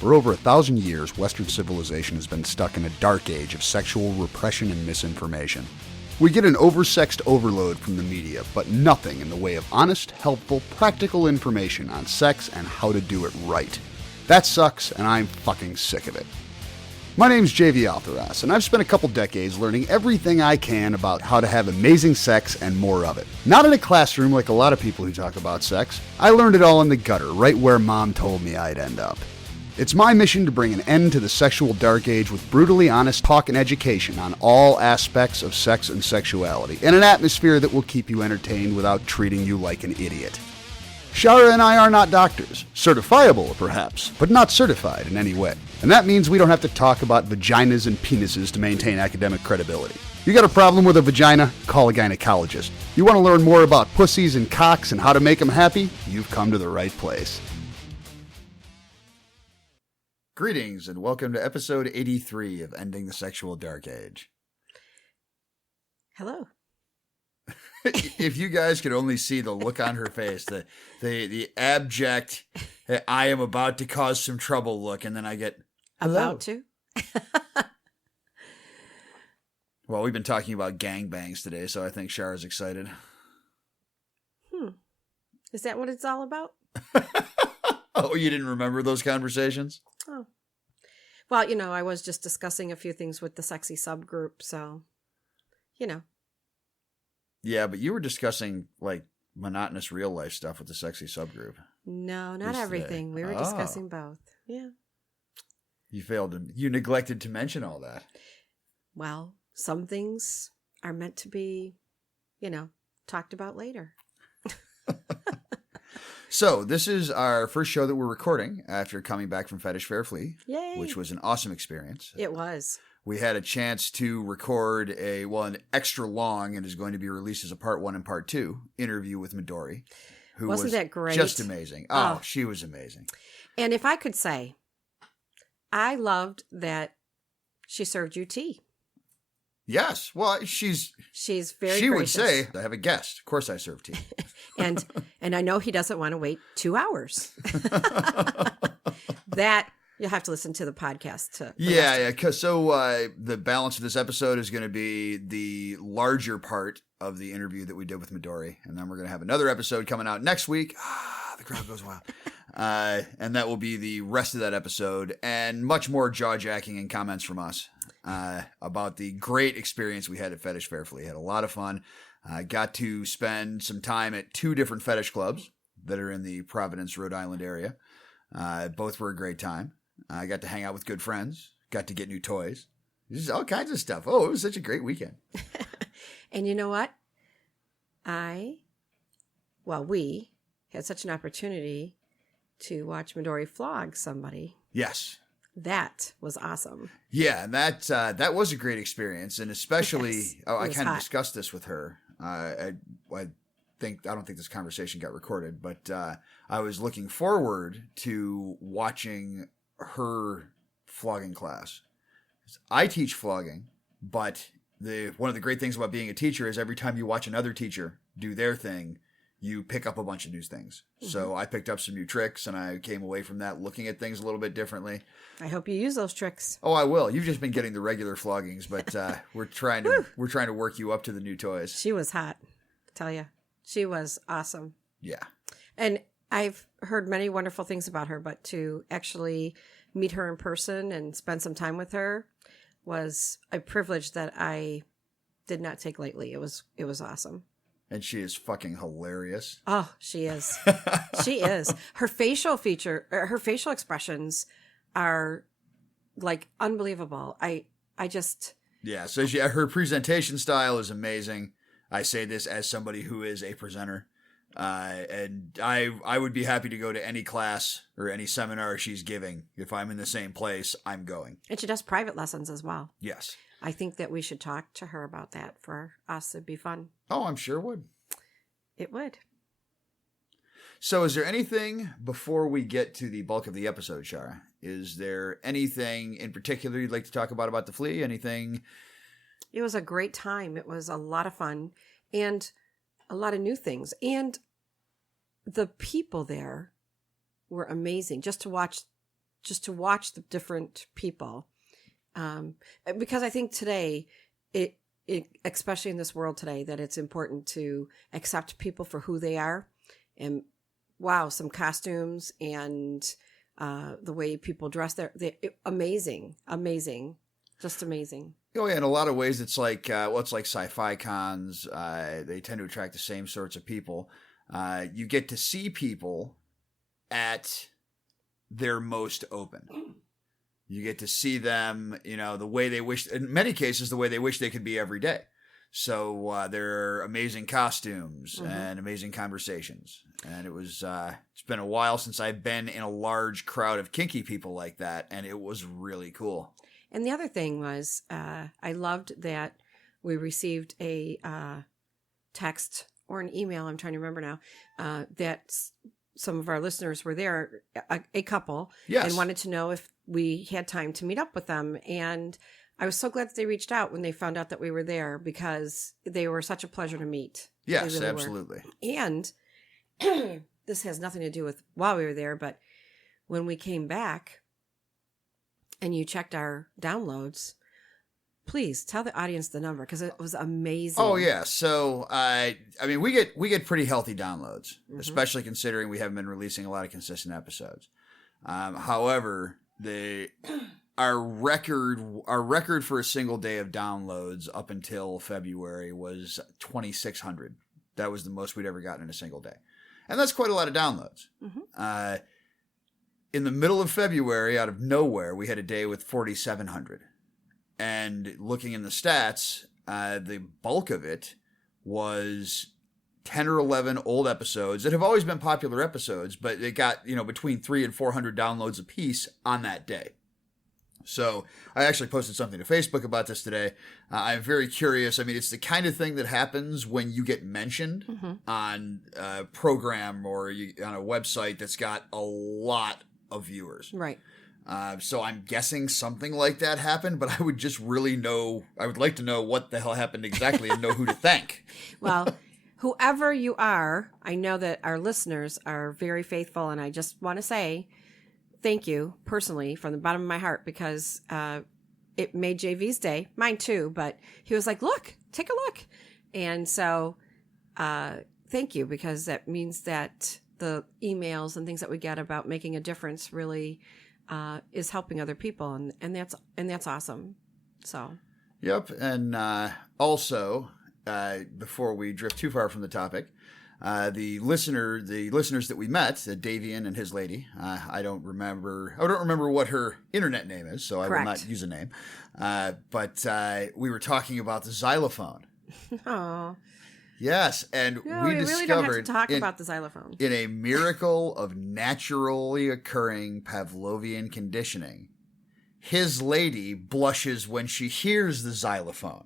For over 1,000 years, Western civilization has been stuck in a dark age of sexual repression and misinformation. We get an oversexed overload from the media, but nothing in the way of honest, helpful, practical information on sex and how to do it right. That sucks, and I'm fucking sick of it. My name's JV Altheras, and I've spent a couple decades learning everything I can about how to have amazing sex and more of it. Not in a classroom like a lot of people who talk about sex. I learned it all in the gutter, right where Mom told me I'd end up. It's my mission to bring an end to the sexual dark age with brutally honest talk and education on all aspects of sex and sexuality, in an atmosphere that will keep you entertained without treating you like an idiot. Shara and I are not doctors. Certifiable, perhaps, but not certified in any way. And that means we don't have to talk about vaginas and penises to maintain academic credibility. You got a problem with a vagina? Call a gynecologist. You want to learn more about pussies and cocks and how to make them happy? You've come to the right place. Greetings and welcome to episode 83 of Ending the Sexual Dark Age. Hello. If you guys could only see the look on her face, the abject, I am about to cause some trouble look, and then I get, hello. About to? Well, we've been talking about gangbangs today, so I think Shara's excited. Is that what it's all about? Oh, you didn't remember those conversations? Oh. Well, I was just discussing a few things with the sexy subgroup, so, Yeah, but you were discussing, like, monotonous real life stuff with the sexy subgroup. No, not everything. Today. We were discussing both. Yeah. You neglected to mention all that. Well, some things are meant to be, talked about later. So, this is our first show that we're recording after coming back from Fetish Fair Flea. Yay. Which was an awesome experience. It was. We had a chance to record an extra long, and is going to be released as a part 1 and part 2 interview with Midori, who Wasn't that great? Just amazing. Oh, she was amazing. And if I could say, I loved that she served you tea. Yes. Well, she's very She gracious. would say, I have a guest. Of course I serve tea. and I know he doesn't want to wait 2 hours. That you'll have to listen to the podcast to. Yeah. So the balance of this episode is going to be the larger part of the interview that we did with Midori. And then we're going to have another episode coming out next week. The crowd goes wild. And that will be the rest of that episode and much more jaw-jacking and comments from us about the great experience we had at Fetish Fair Flea. Had a lot of fun. Got to spend some time at 2 different fetish clubs that are in the Providence, Rhode Island area. Both were a great time. I got to hang out with good friends. Got to get new toys. Just all kinds of stuff. Oh, it was such a great weekend. And you know what? We had such an opportunity to watch Midori flog somebody. Yes. That was awesome. Yeah, and that was a great experience, and especially Yes, I kind of discussed this with her. I don't think this conversation got recorded, but I was looking forward to watching her flogging class. I teach flogging, but one of the great things about being a teacher is every time you watch another teacher do their thing, you pick up a bunch of new things. Mm-hmm. So I picked up some new tricks, and I came away from that looking at things a little bit differently. I hope you use those tricks. Oh, I will. You've just been getting the regular floggings, but we're trying to work you up to the new toys. She was hot, I tell you. She was awesome. Yeah. And I've heard many wonderful things about her, but to actually meet her in person and spend some time with her was a privilege that I did not take lightly. It was awesome. And she is fucking hilarious. Oh, she is. She is. Her facial expressions are like unbelievable. I just. Yeah. So her presentation style is amazing. I say this as somebody who is a presenter. And I would be happy to go to any class or any seminar she's giving. If I'm in the same place, I'm going. And she does private lessons as well. Yes. I think that we should talk to her about that. For us, it'd be fun. Oh, I'm sure it would. It would. So is there anything before we get to the bulk of the episode, Shara? Is there anything in particular you'd like to talk about the flea? Anything? It was a great time. It was a lot of fun and a lot of new things. And the people there were amazing. Just to watch just to watch the different people. Because I think today, it especially in this world today, that it's important to accept people for who they are. And wow, some costumes and the way people dress, amazing, just amazing. Oh yeah, in a lot of ways, it's like it's like sci-fi cons. They tend to attract the same sorts of people. You get to see people at their most open. You get to see them, the way they wish. In many cases, the way they wish they could be every day. So there are amazing costumes and amazing conversations. And it was it's been a while since I've been in a large crowd of kinky people like that, and it was really cool. And the other thing was, I loved that we received a text or an email, I'm trying to remember now, that some of our listeners were there, a couple, yes, and wanted to know if we had time to meet up with them. And I was so glad that they reached out when they found out that we were there, because they were such a pleasure to meet. Yes, really absolutely. Were. And this has nothing to do with while we were there, but when we came back and you checked our downloads, please tell the audience the number, because it was amazing. Oh yeah, so I mean we get pretty healthy downloads, especially considering we haven't been releasing a lot of consistent episodes. However, our record for a single day of downloads up until February was 2,600. That was the most we'd ever gotten in a single day, and that's quite a lot of downloads. In the middle of February, out of nowhere, we had a day with 4,700. And looking in the stats, the bulk of it was 10 or 11 old episodes that have always been popular episodes, but it got, between 300 and 400 downloads a piece on that day. So I actually posted something to Facebook about this today. I'm very curious. I mean, it's the kind of thing that happens when you get mentioned on a program or on a website that's got a lot of viewers. Right. So I'm guessing something like that happened, but I would just I would like to know what the hell happened exactly and know who to thank. Well, whoever you are, I know that our listeners are very faithful, and I just want to say thank you personally from the bottom of my heart, because it made JV's day, mine too, but he was like, look, take a look. And so thank you, because that means that the emails and things that we get about making a difference really is helping other people, and that's awesome. So, yep, and also before we drift too far from the topic, the listeners that we met, Davian and his lady, I don't remember what her internet name is, so Correct. I will not use a name. But we were talking about the xylophone. Oh. Yes, and we really discovered don't have to talk about the xylophone. In a miracle of naturally occurring Pavlovian conditioning, his lady blushes when she hears the xylophone.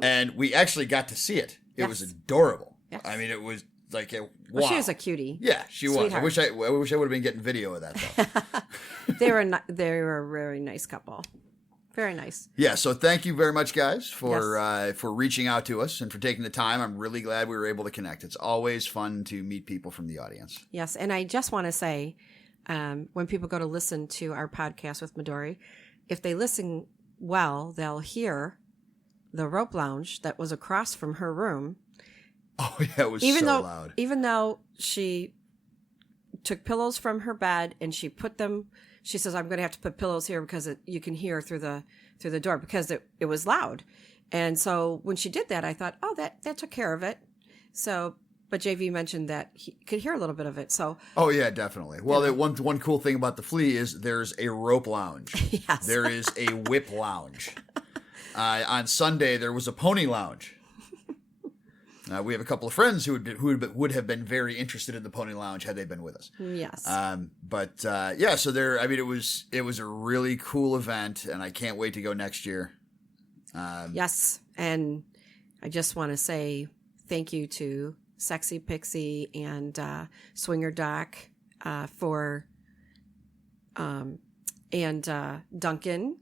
And we actually got to see it. It was adorable. Yes. I mean, it was like wow. Well, she was a cutie. Yeah, she was. Sweetheart. I wish I would have been getting video of that though. They were a very nice couple. Very nice. Yeah, so thank you very much, guys, for reaching out to us and for taking the time. I'm really glad we were able to connect. It's always fun to meet people from the audience. Yes, and I just want to say, when people go to listen to our podcast with Midori, if they listen well, they'll hear the rope lounge that was across from her room. Oh, yeah, it was loud. Even though she took pillows from her bed and she put them... She says, I'm going to have to put pillows here because you can hear through the door, because it was loud. And so when she did that, I thought, oh, that took care of it. So, but JV mentioned that he could hear a little bit of it. So, oh yeah, definitely. Well, one cool thing about the Flea is there's a rope lounge. Yes. There is a whip lounge. On Sunday, there was a pony lounge. We have a couple of friends who would have been very interested in the pony lounge had they been with us. Yes. So there. I mean, it was a really cool event, and I can't wait to go next year. Yes, and I just want to say thank you to Sexy Pixie and Swinger Doc for and Duncan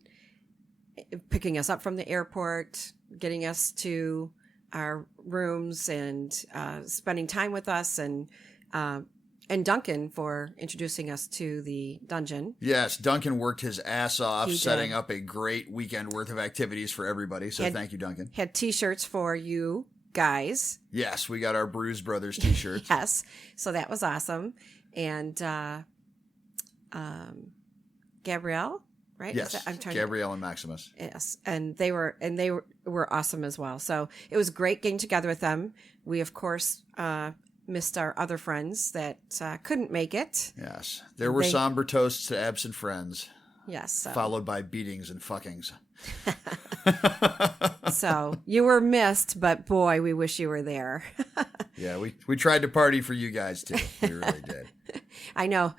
picking us up from the airport, getting us to our rooms, and spending time with us, and And Duncan for introducing us to the dungeon. Yes, Duncan worked his ass off He setting did. up a great weekend worth of activities for everybody. So thank you, Duncan. Had T-shirts for you guys. Yes, we got our Bruise Brothers t-shirts. Yes. So that was awesome. And Gabrielle, right? Yes, Gabrielle and Maximus. Yes, and they were awesome as well. So it was great getting together with them. We of course missed our other friends that couldn't make it. Yes, there were somber toasts to absent friends. Yes, followed by beatings and fuckings. So you were missed, but boy, we wish you were there. Yeah, we tried to party for you guys too. We really did. I know.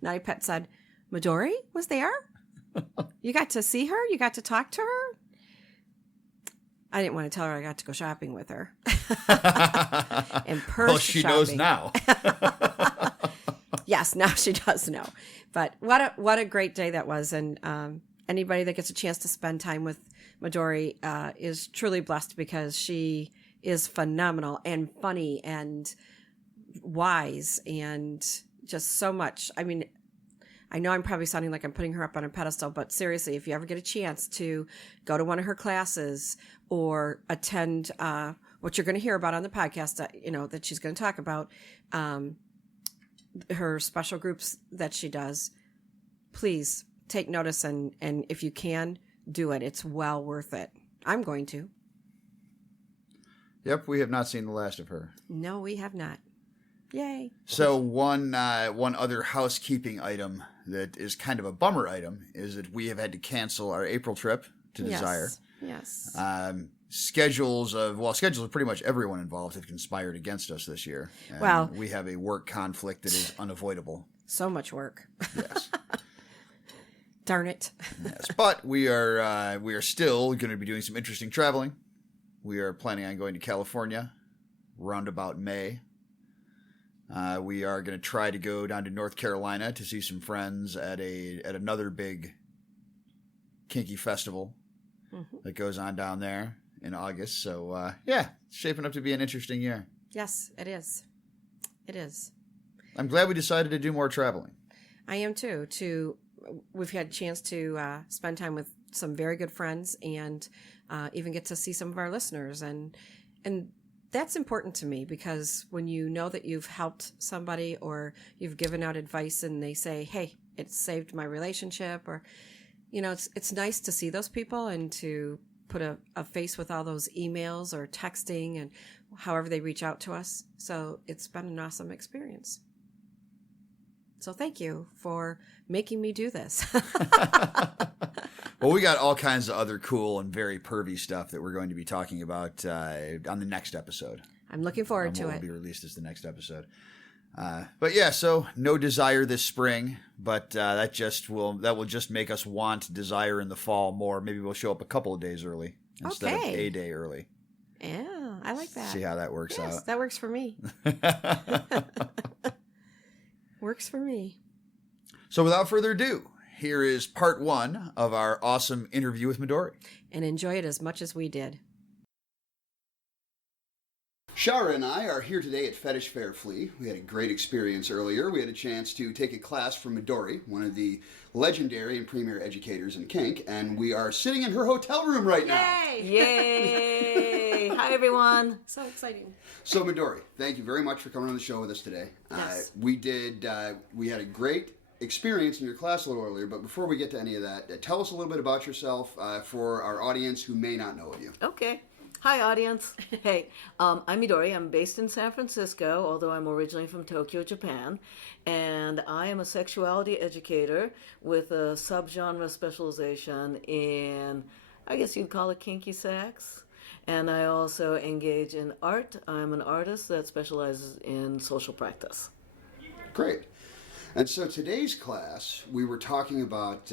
Naughty Pet said, Midori was there? You got to see her? You got to talk to her? I didn't want to tell her I got to go shopping with her. And purse well, she shopping. knows now. Yes, now she does know. But what a great day that was. And anybody that gets a chance to spend time with Midori is truly blessed because she is phenomenal and funny and wise and just so much. I mean, I know I'm probably sounding like I'm putting her up on a pedestal, but seriously, if you ever get a chance to go to one of her classes or attend what you're going to hear about on the podcast, that she's going to talk about, her special groups that she does, please take notice and if you can, do it. It's well worth it. I'm going to. Yep, we have not seen the last of her. No, we have not. Yay. So one other housekeeping item that is kind of a bummer item is that we have had to cancel our April trip to Desire. Yes. Schedules of pretty much everyone involved have conspired against us this year. Well, we have a work conflict that is unavoidable. So much work. Yes. Darn it. Yes, but we are still going to be doing some interesting traveling. We are planning on going to California, roundabout May. We are going to try to go down to North Carolina to see some friends at another big kinky festival that goes on down there in August. So it's shaping up to be an interesting year. Yes, it is. It is. I'm glad we decided to do more traveling. I am too. We've had a chance to spend time with some very good friends and even get to see some of our listeners. And that's important to me because when you know that you've helped somebody or you've given out advice and they say, hey, it saved my relationship, or, it's nice to see those people and to put a face with all those emails or texting and however they reach out to us. So it's been an awesome experience. So thank you for making me do this. Well, we got all kinds of other cool and very pervy stuff that we're going to be talking about on the next episode. I'm looking forward to it. Will be released as the next episode. But yeah, so no Desire this spring, but that will just make us want Desire in the fall more. Maybe we'll show up a couple of days early instead of a day early. Yeah, I like that. See how that works out. That works for me. Works for me. So without further ado, here is part 1 of our awesome interview with Midori. And enjoy it as much as we did. Shara and I are here today at Fetish Fair Flea. We had a great experience earlier. We had a chance to take a class from Midori, one of the legendary and premier educators in kink, and we are sitting in her hotel room right now. Yay! Hi, everyone. So exciting. So, Midori, thank you very much for coming on the show with us today. Yes. We had a great experience in your class a little earlier, but before we get to any of that, tell us a little bit about yourself for our audience who may not know of you. Okay. Hi, audience. Hey, I'm Midori. I'm based in San Francisco, although I'm originally from Tokyo, Japan. And I am a sexuality educator with a subgenre specialization in, I guess you'd call it kinky sex. And I also engage in art. I'm an artist that specializes in social practice. Great. And so today's class, we were talking about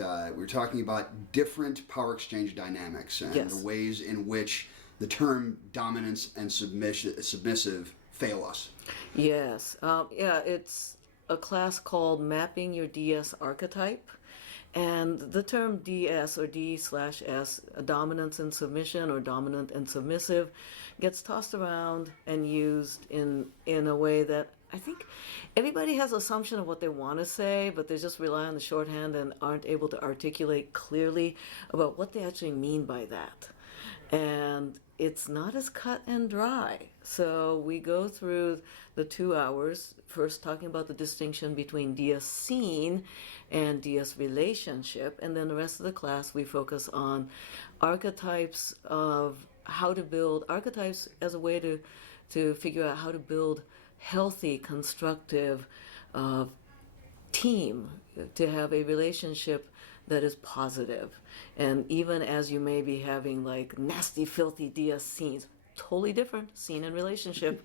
different power exchange dynamics and the ways in which the term dominance and submissive fail us. Yes. It's a class called Mapping Your DS Archetype. And the term DS or D/S, dominance and submission or dominant and submissive, gets tossed around and used in a way that I think everybody has an assumption of what they want to say, but they just rely on the shorthand and aren't able to articulate clearly about what they actually mean by that. And it's not as cut and dry. So we go through the 2 hours, first talking about the distinction between DS scene and DS relationship, and then the rest of the class we focus on archetypes of how to build archetypes as a way to figure out how to build healthy, constructive team, to have a relationship that is positive. And even as you may be having like nasty, filthy DS scenes, totally different scene and relationship.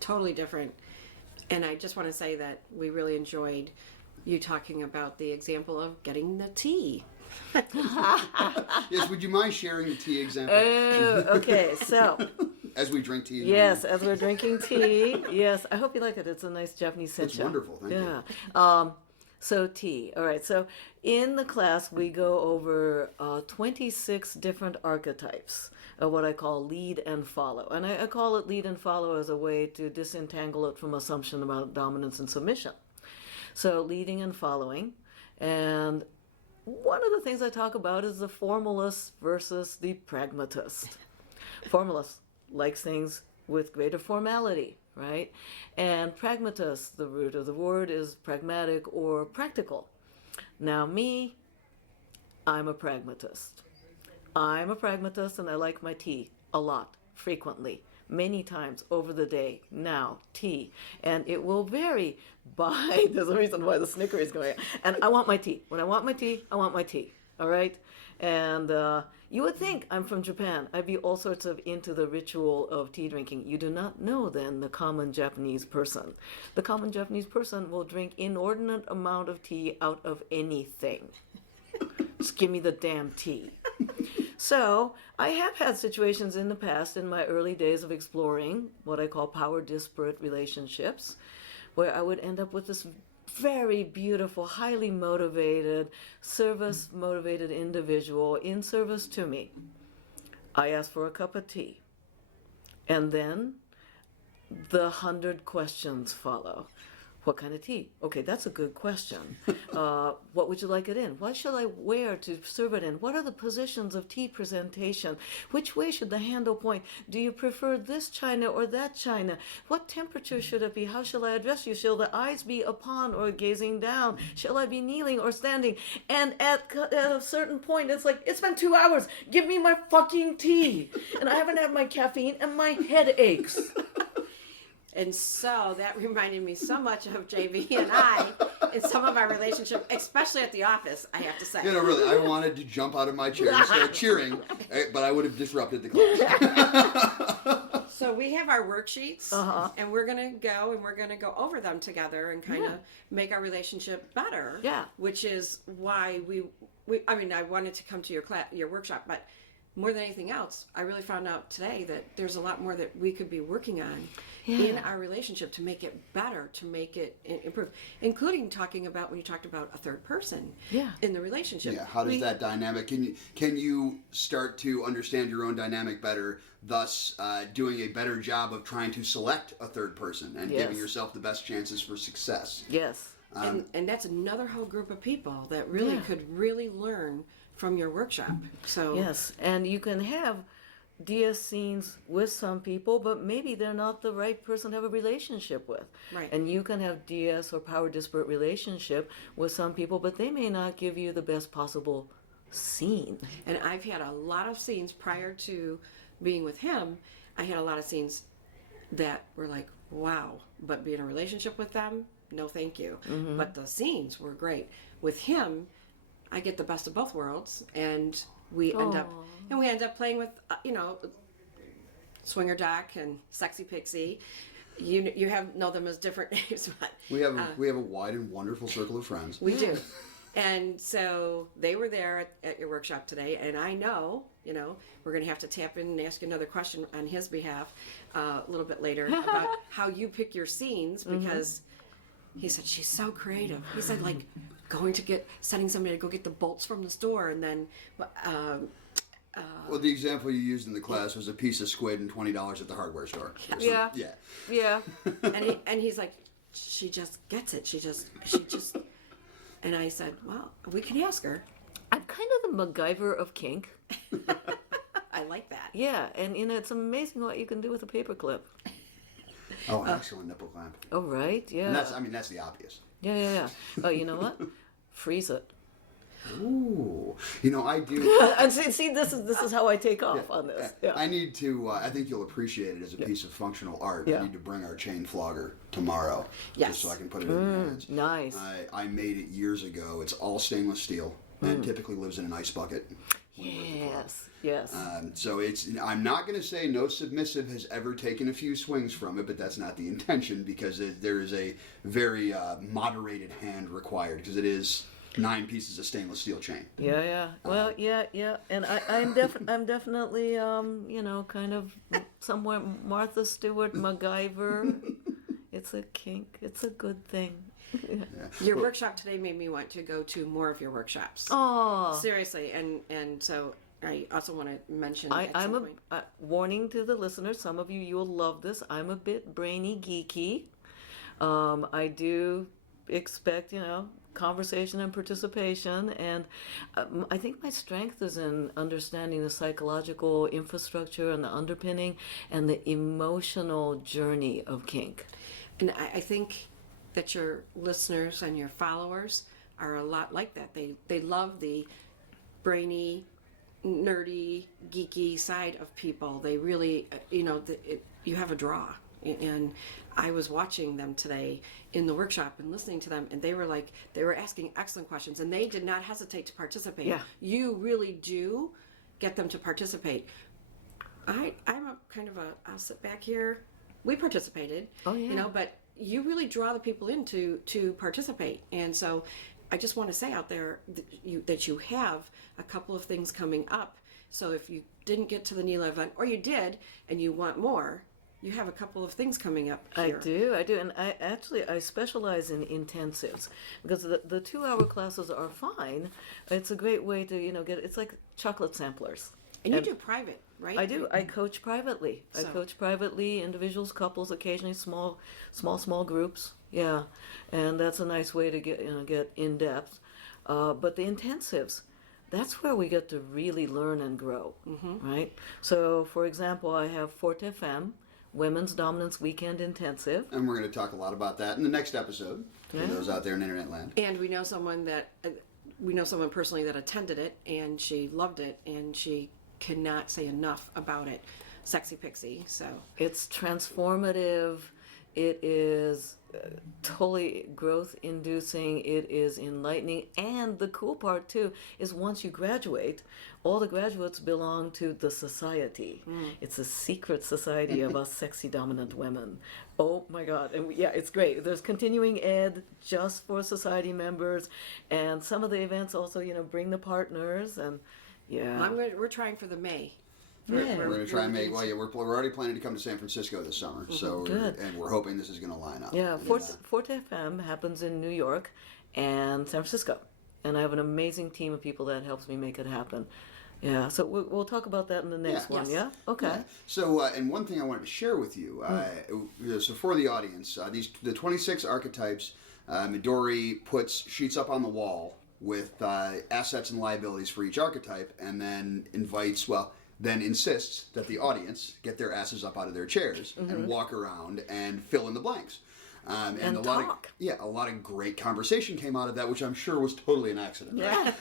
Totally different. And I just want to say that we really enjoyed you talking about the example of getting the tea. Yes, would you mind sharing the tea example? Okay, so. As we drink tea. Yes, as we're drinking tea. Yes, I hope you like it. It's a nice Japanese sencha. It's wonderful, thank you. Yeah. So tea. All right, so in the class we go over 26 different archetypes of what I call lead and follow. And I call it lead and follow as a way to disentangle it from assumption about dominance and submission. So leading and following. And one of the things I talk about is the formalist versus the pragmatist. Formalist likes things with greater formality, right? And pragmatist, the root of the word is pragmatic or practical. Now me, I'm a pragmatist. I'm a pragmatist and I like my tea a lot, frequently, many times over the day. Now, tea. And it will vary by, there's a reason why the snicker is going on. And I want my tea. When I want my tea, I want my tea. All right? And you would think I'm from Japan. I'd be all sorts of into the ritual of tea drinking. You do not know then the common Japanese person. The common Japanese person will drink inordinate amount of tea out of anything. Just give me the damn tea. So I have had situations in the past, in my early days of exploring what I call power disparate relationships, where I would end up with this very beautiful, highly motivated, service-motivated individual in service to me. I ask for a cup of tea. And then the 100 questions follow. What kind of tea? Okay, that's a good question. What would you like it in? What should I wear to serve it in? What are the positions of tea presentation? Which way should the handle point? Do you prefer this china or that china? What temperature should it be? How shall I address you? Shall the eyes be upon or gazing down? Shall I be kneeling or standing? And at a certain point, it's like, it's been 2 hours. Give me my fucking tea. And I haven't had my caffeine and my head aches. And so that reminded me so much of JB and I in some of our relationship, especially at the office, I have to say. You know, really, I wanted to jump out of my chair and start cheering, but I would have disrupted the class. So we have our worksheets, and we're going to go over them together and kind of make our relationship better. Yeah. Which is why I wanted to come to your workshop, but more than anything else, I really found out today that there's a lot more that we could be working on in our relationship to make it better, to make it improve, including talking about when you talked about a third person in the relationship. Yeah, how does that dynamic, can you start to understand your own dynamic better, thus doing a better job of trying to select a third person and giving yourself the best chances for success? Yes. And that's another whole group of people that really could really learn from your workshop. So yes, and you can have DS scenes with some people, but maybe they're not the right person to have a relationship with. Right. And you can have DS or power disparate relationship with some people, but they may not give you the best possible scene. And I've had a lot of scenes prior to being with him. I had a lot of scenes that were like, wow, but be in a relationship with them, no thank you. Mm-hmm. But the scenes were great. With him, I get the best of both worlds, and we end up playing with Swinger Doc and Sexy Pixie. You know them as different names, but we have a wide and wonderful circle of friends. We do. And so they were there at your workshop today, and I know, we're going to have to tap in and ask another question on his behalf a little bit later about how you pick your scenes, because he said, she's so creative. He said, like, sending somebody to go get the bolts from the store, and then Well, the example you used in the class was a piece of squid and $20 at the hardware store. Yeah. Yeah. and he's like, she just gets it. She just. And I said, well, we can ask her. I'm kind of the MacGyver of kink. I like that. Yeah, and it's amazing what you can do with a paperclip. Oh, excellent nipple clamp. Oh, right, yeah. And that's the obvious. Yeah. Oh, you know what? Freeze it. Ooh. I do. And see, this is how I take off on this. Yeah. I need to, I think you'll appreciate it as a piece of functional art. Yeah. I need to bring our chain flogger tomorrow. Yes. Just so I can put it in your hands. Nice. I made it years ago. It's all stainless steel and typically lives in an ice bucket. Yes. So I'm not going to say no submissive has ever taken a few swings from it, but that's not the intention, because there is a very moderated hand required, because it is 9 pieces of stainless steel chain. Yeah. Well, yeah. And I'm definitely kind of somewhere Martha Stewart, MacGyver. It's a kink. It's a good thing. Yeah. Your workshop today made me want to go to more of your workshops. Oh, Seriously, and so I also want to mention. I'm a warning to the listeners. Some of you'll love this. I'm a bit brainy, geeky. I do expect conversation and participation, and I think my strength is in understanding the psychological infrastructure and the underpinning and the emotional journey of kink. And I think that your listeners and your followers are a lot like that. They love the brainy, nerdy, geeky side of people. They really, you have a draw. And I was watching them today in the workshop and listening to them, and they were asking excellent questions, and they did not hesitate to participate. Yeah. You really do get them to participate. I'm a kind of I'll sit back here. We participated. Oh, yeah. But you really draw the people in to participate. And so I just want to say out there that you have a couple of things coming up. So if you didn't get to the NELA event, or you did and you want more, you have a couple of things coming up here. I do, and I specialize in intensives, because the 2-hour classes are fine. It's a great way to it's like chocolate samplers. And you do private, right? I do. I coach privately. I coach privately, individuals, couples, occasionally small groups. Yeah, and that's a nice way to get in depth. But the intensives, that's where we get to really learn and grow, right? So, for example, I have Forte Femme, Women's Dominance Weekend Intensive. And we're going to talk a lot about that in the next episode for those out there in internet land. And we know someone personally that attended it, and she loved it, and she cannot say enough about it. Sexy Pixie. So it's transformative. It is totally growth inducing. It is enlightening. And the cool part too is once you graduate, all the graduates belong to the society. It's a secret society of us sexy dominant women. Oh my God. And it's great. There's continuing ed just for society members, and some of the events also, bring the partners, and we're trying for the May. We're going to try and make. We're already planning to come to San Francisco this summer. So, and we're hoping this is going to line up. Yeah, Forte FM happens in New York and San Francisco, and I have an amazing team of people that helps me make it happen. Yeah, so we'll talk about that in the next one. Yes. Yeah, okay. Yeah. So, and one thing I wanted to share with you. So, for the audience, the 26 archetypes, Midori puts sheets up on the wall with assets and liabilities for each archetype, and then insists that the audience get their asses up out of their chairs and walk around and fill in the blanks. And a talk. A lot of great conversation came out of that, which I'm sure was totally an accident. Yeah.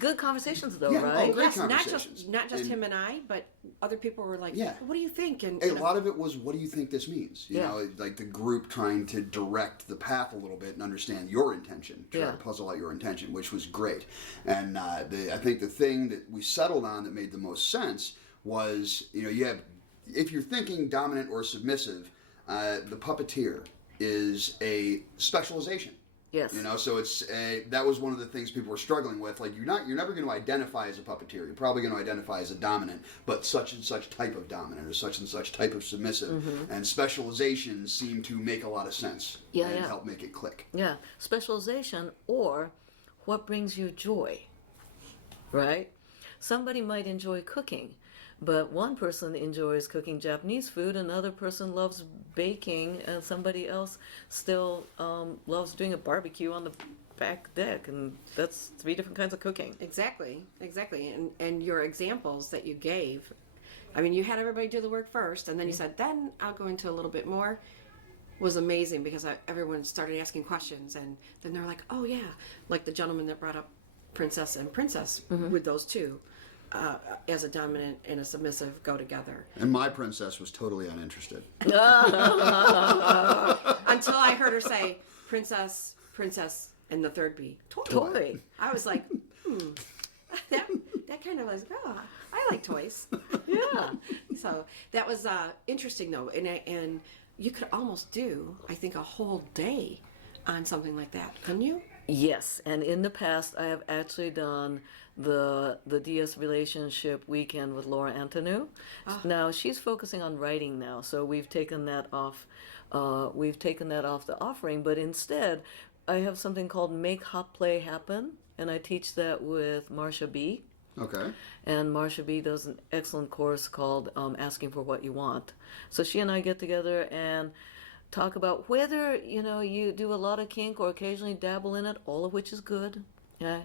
Good conversations though, Yeah, right? oh, great Yes, conversations. not just him and I, but other people were like, what do you think? And a lot of it was, what do you think this means? You Yeah. know, like the group trying to direct the path a little bit and understand your intention, try Yeah. to puzzle out your intention, which was great. And I think the thing that we settled on that made the most sense was, if you're thinking dominant or submissive, the puppeteer is a specialization. Yes. You know, so it's that was one of the things people were struggling with. Like, you're never going to identify as a puppeteer. You're probably going to identify as a dominant, but such and such type of dominant or such and such type of submissive. And specializations seem to make a lot of sense and help make it click. Yeah, specialization or what brings you joy, right? Somebody might enjoy cooking, but one person enjoys cooking Japanese food, another person loves baking, and somebody else still loves doing a barbecue on the back deck, and that's 3 different kinds of cooking. Exactly. And your examples that you gave, I mean, you had everybody do the work first, and then you said, then I'll go into a little bit more, was amazing because everyone started asking questions, and then they're like, oh yeah, like the gentleman that brought up princess and princess with those two. As a dominant and a submissive go together. And my princess was totally uninterested. Until I heard her say, princess, and the third B, toy. I was like, that kind of was, I like toys. Yeah. So that was interesting though. And you could almost do, I think, a whole day on something like that, couldn't you? Yes, and in the past I have actually done the DS relationship weekend with Laura Antonou. Now she's focusing on writing now, so we've taken that off. We've taken that off the offering, but instead I have something called Make Hot Play Happen, and I teach that with Marsha B. Okay. And Marsha B does an excellent course called Asking for What You Want. So she and I get together and talk about whether, you do a lot of kink or occasionally dabble in it, all of which is good. Yeah.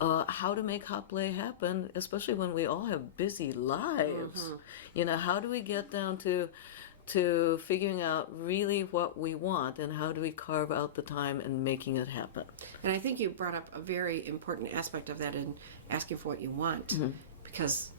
How to make hot play happen, especially when we all have busy lives. How do we get down to figuring out really what we want, and how do we carve out the time and making it happen? And I think you brought up a very important aspect of that in asking for what you want, because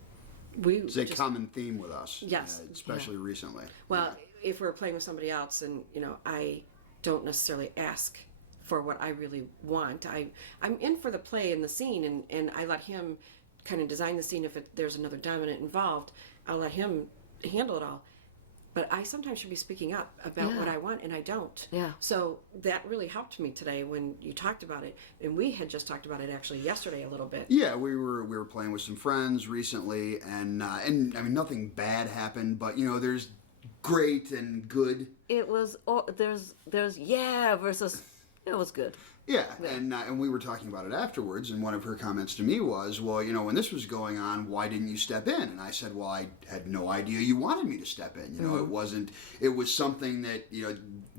it's a common theme with us. Yes. Especially recently. Well, if we're playing with somebody else and, I don't necessarily ask for what I really want. I'm in for the play and the scene, and I let him kind of design the scene. If there's another dominant involved, I'll let him handle it all. But I sometimes should be speaking up about what I want, and I don't. Yeah. So that really helped me today when you talked about it, and we had just talked about it actually yesterday a little bit. Yeah, we were playing with some friends recently, and I mean, nothing bad happened, but there's great and good. It was there's versus it was good. Yeah, and we were talking about it afterwards, and one of her comments to me was, well, when this was going on, why didn't you step in? And I said, well, I had no idea you wanted me to step in. It was something that,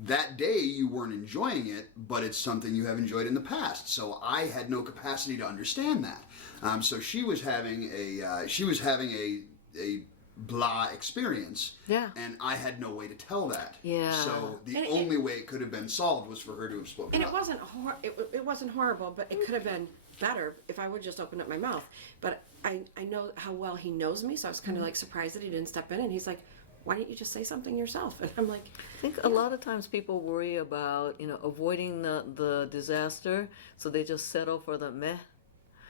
that day you weren't enjoying it, but it's something you have enjoyed in the past. So I had no capacity to understand that. So she was having a blah experience, and I had no way to tell that. So the only way it could have been solved was for her to have spoken and up. It wasn't horrible, but it could have been better if I would just open up my mouth. But I know how well he knows me, so I was kind of like surprised that he didn't step in, and he's like, why didn't you just say something yourself? And I'm like, I think a lot of times people worry about avoiding the disaster, so they just settle for the meh.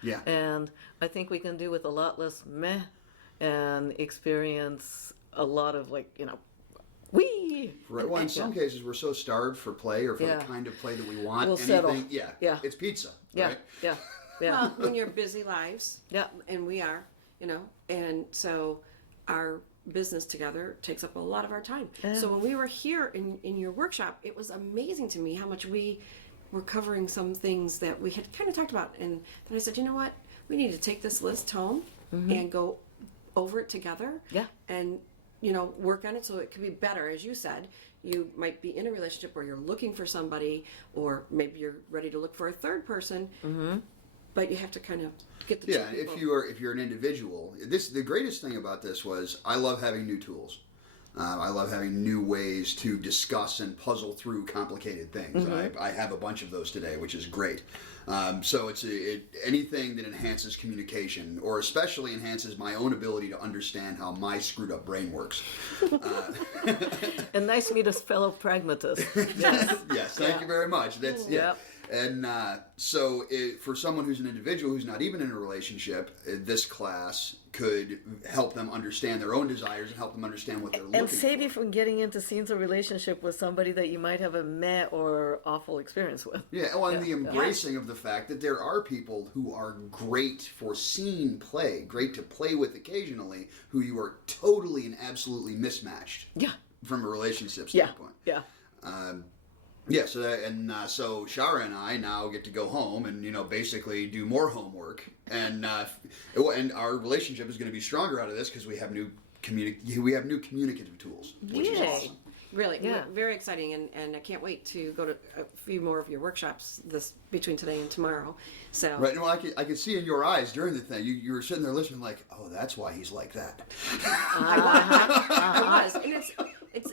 Yeah. And I think we can do with a lot less meh and experience a lot of wee. Right. Well, in some cases, we're so starved for play or for the kind of play that we want. We'll anything, settle. Yeah. It's pizza. Right? Yeah. well, when you're busy lives, Yeah. and we are, and so our business together takes up a lot of our time. So when we were here in your workshop, it was amazing to me how much we were covering some things that we had kind of talked about. And then I said, you know what? We need to take this list home and go over it together. Yeah. And, work on it so it could be better. As you said, you might be in a relationship where you're looking for somebody, or maybe you're ready to look for a third person. But you have to kind of get the two people. If you're an individual, the greatest thing about this was I love having new tools. I love having new ways to discuss and puzzle through complicated things. And I have a bunch of those today, which is great. So it's anything that enhances communication, or especially enhances my own ability to understand how my screwed up brain works. And nice to meet a fellow pragmatist. Yes, thank you very much. That's And so for someone who's an individual who's not even in a relationship, this class could help them understand their own desires and help them understand what they're looking And save for. you from getting into scenes of relationship with somebody that you might have a meh or awful experience with. Yeah, well, and the embracing of the fact that there are people who are great for scene play, great to play with occasionally, who you are totally and absolutely mismatched. Yeah. From a relationship Yeah. standpoint. Yeah. So Shara and I now get to go home and basically do more homework, and our relationship is going to be stronger out of this because we have new communicative tools, which is Yay. awesome. Really, Yeah. very exciting, and I can't wait to go to a few more of your workshops between today and tomorrow. So Right, no, I could see in your eyes during the thing, you were sitting there listening like, oh, that's why he's like that. I was, and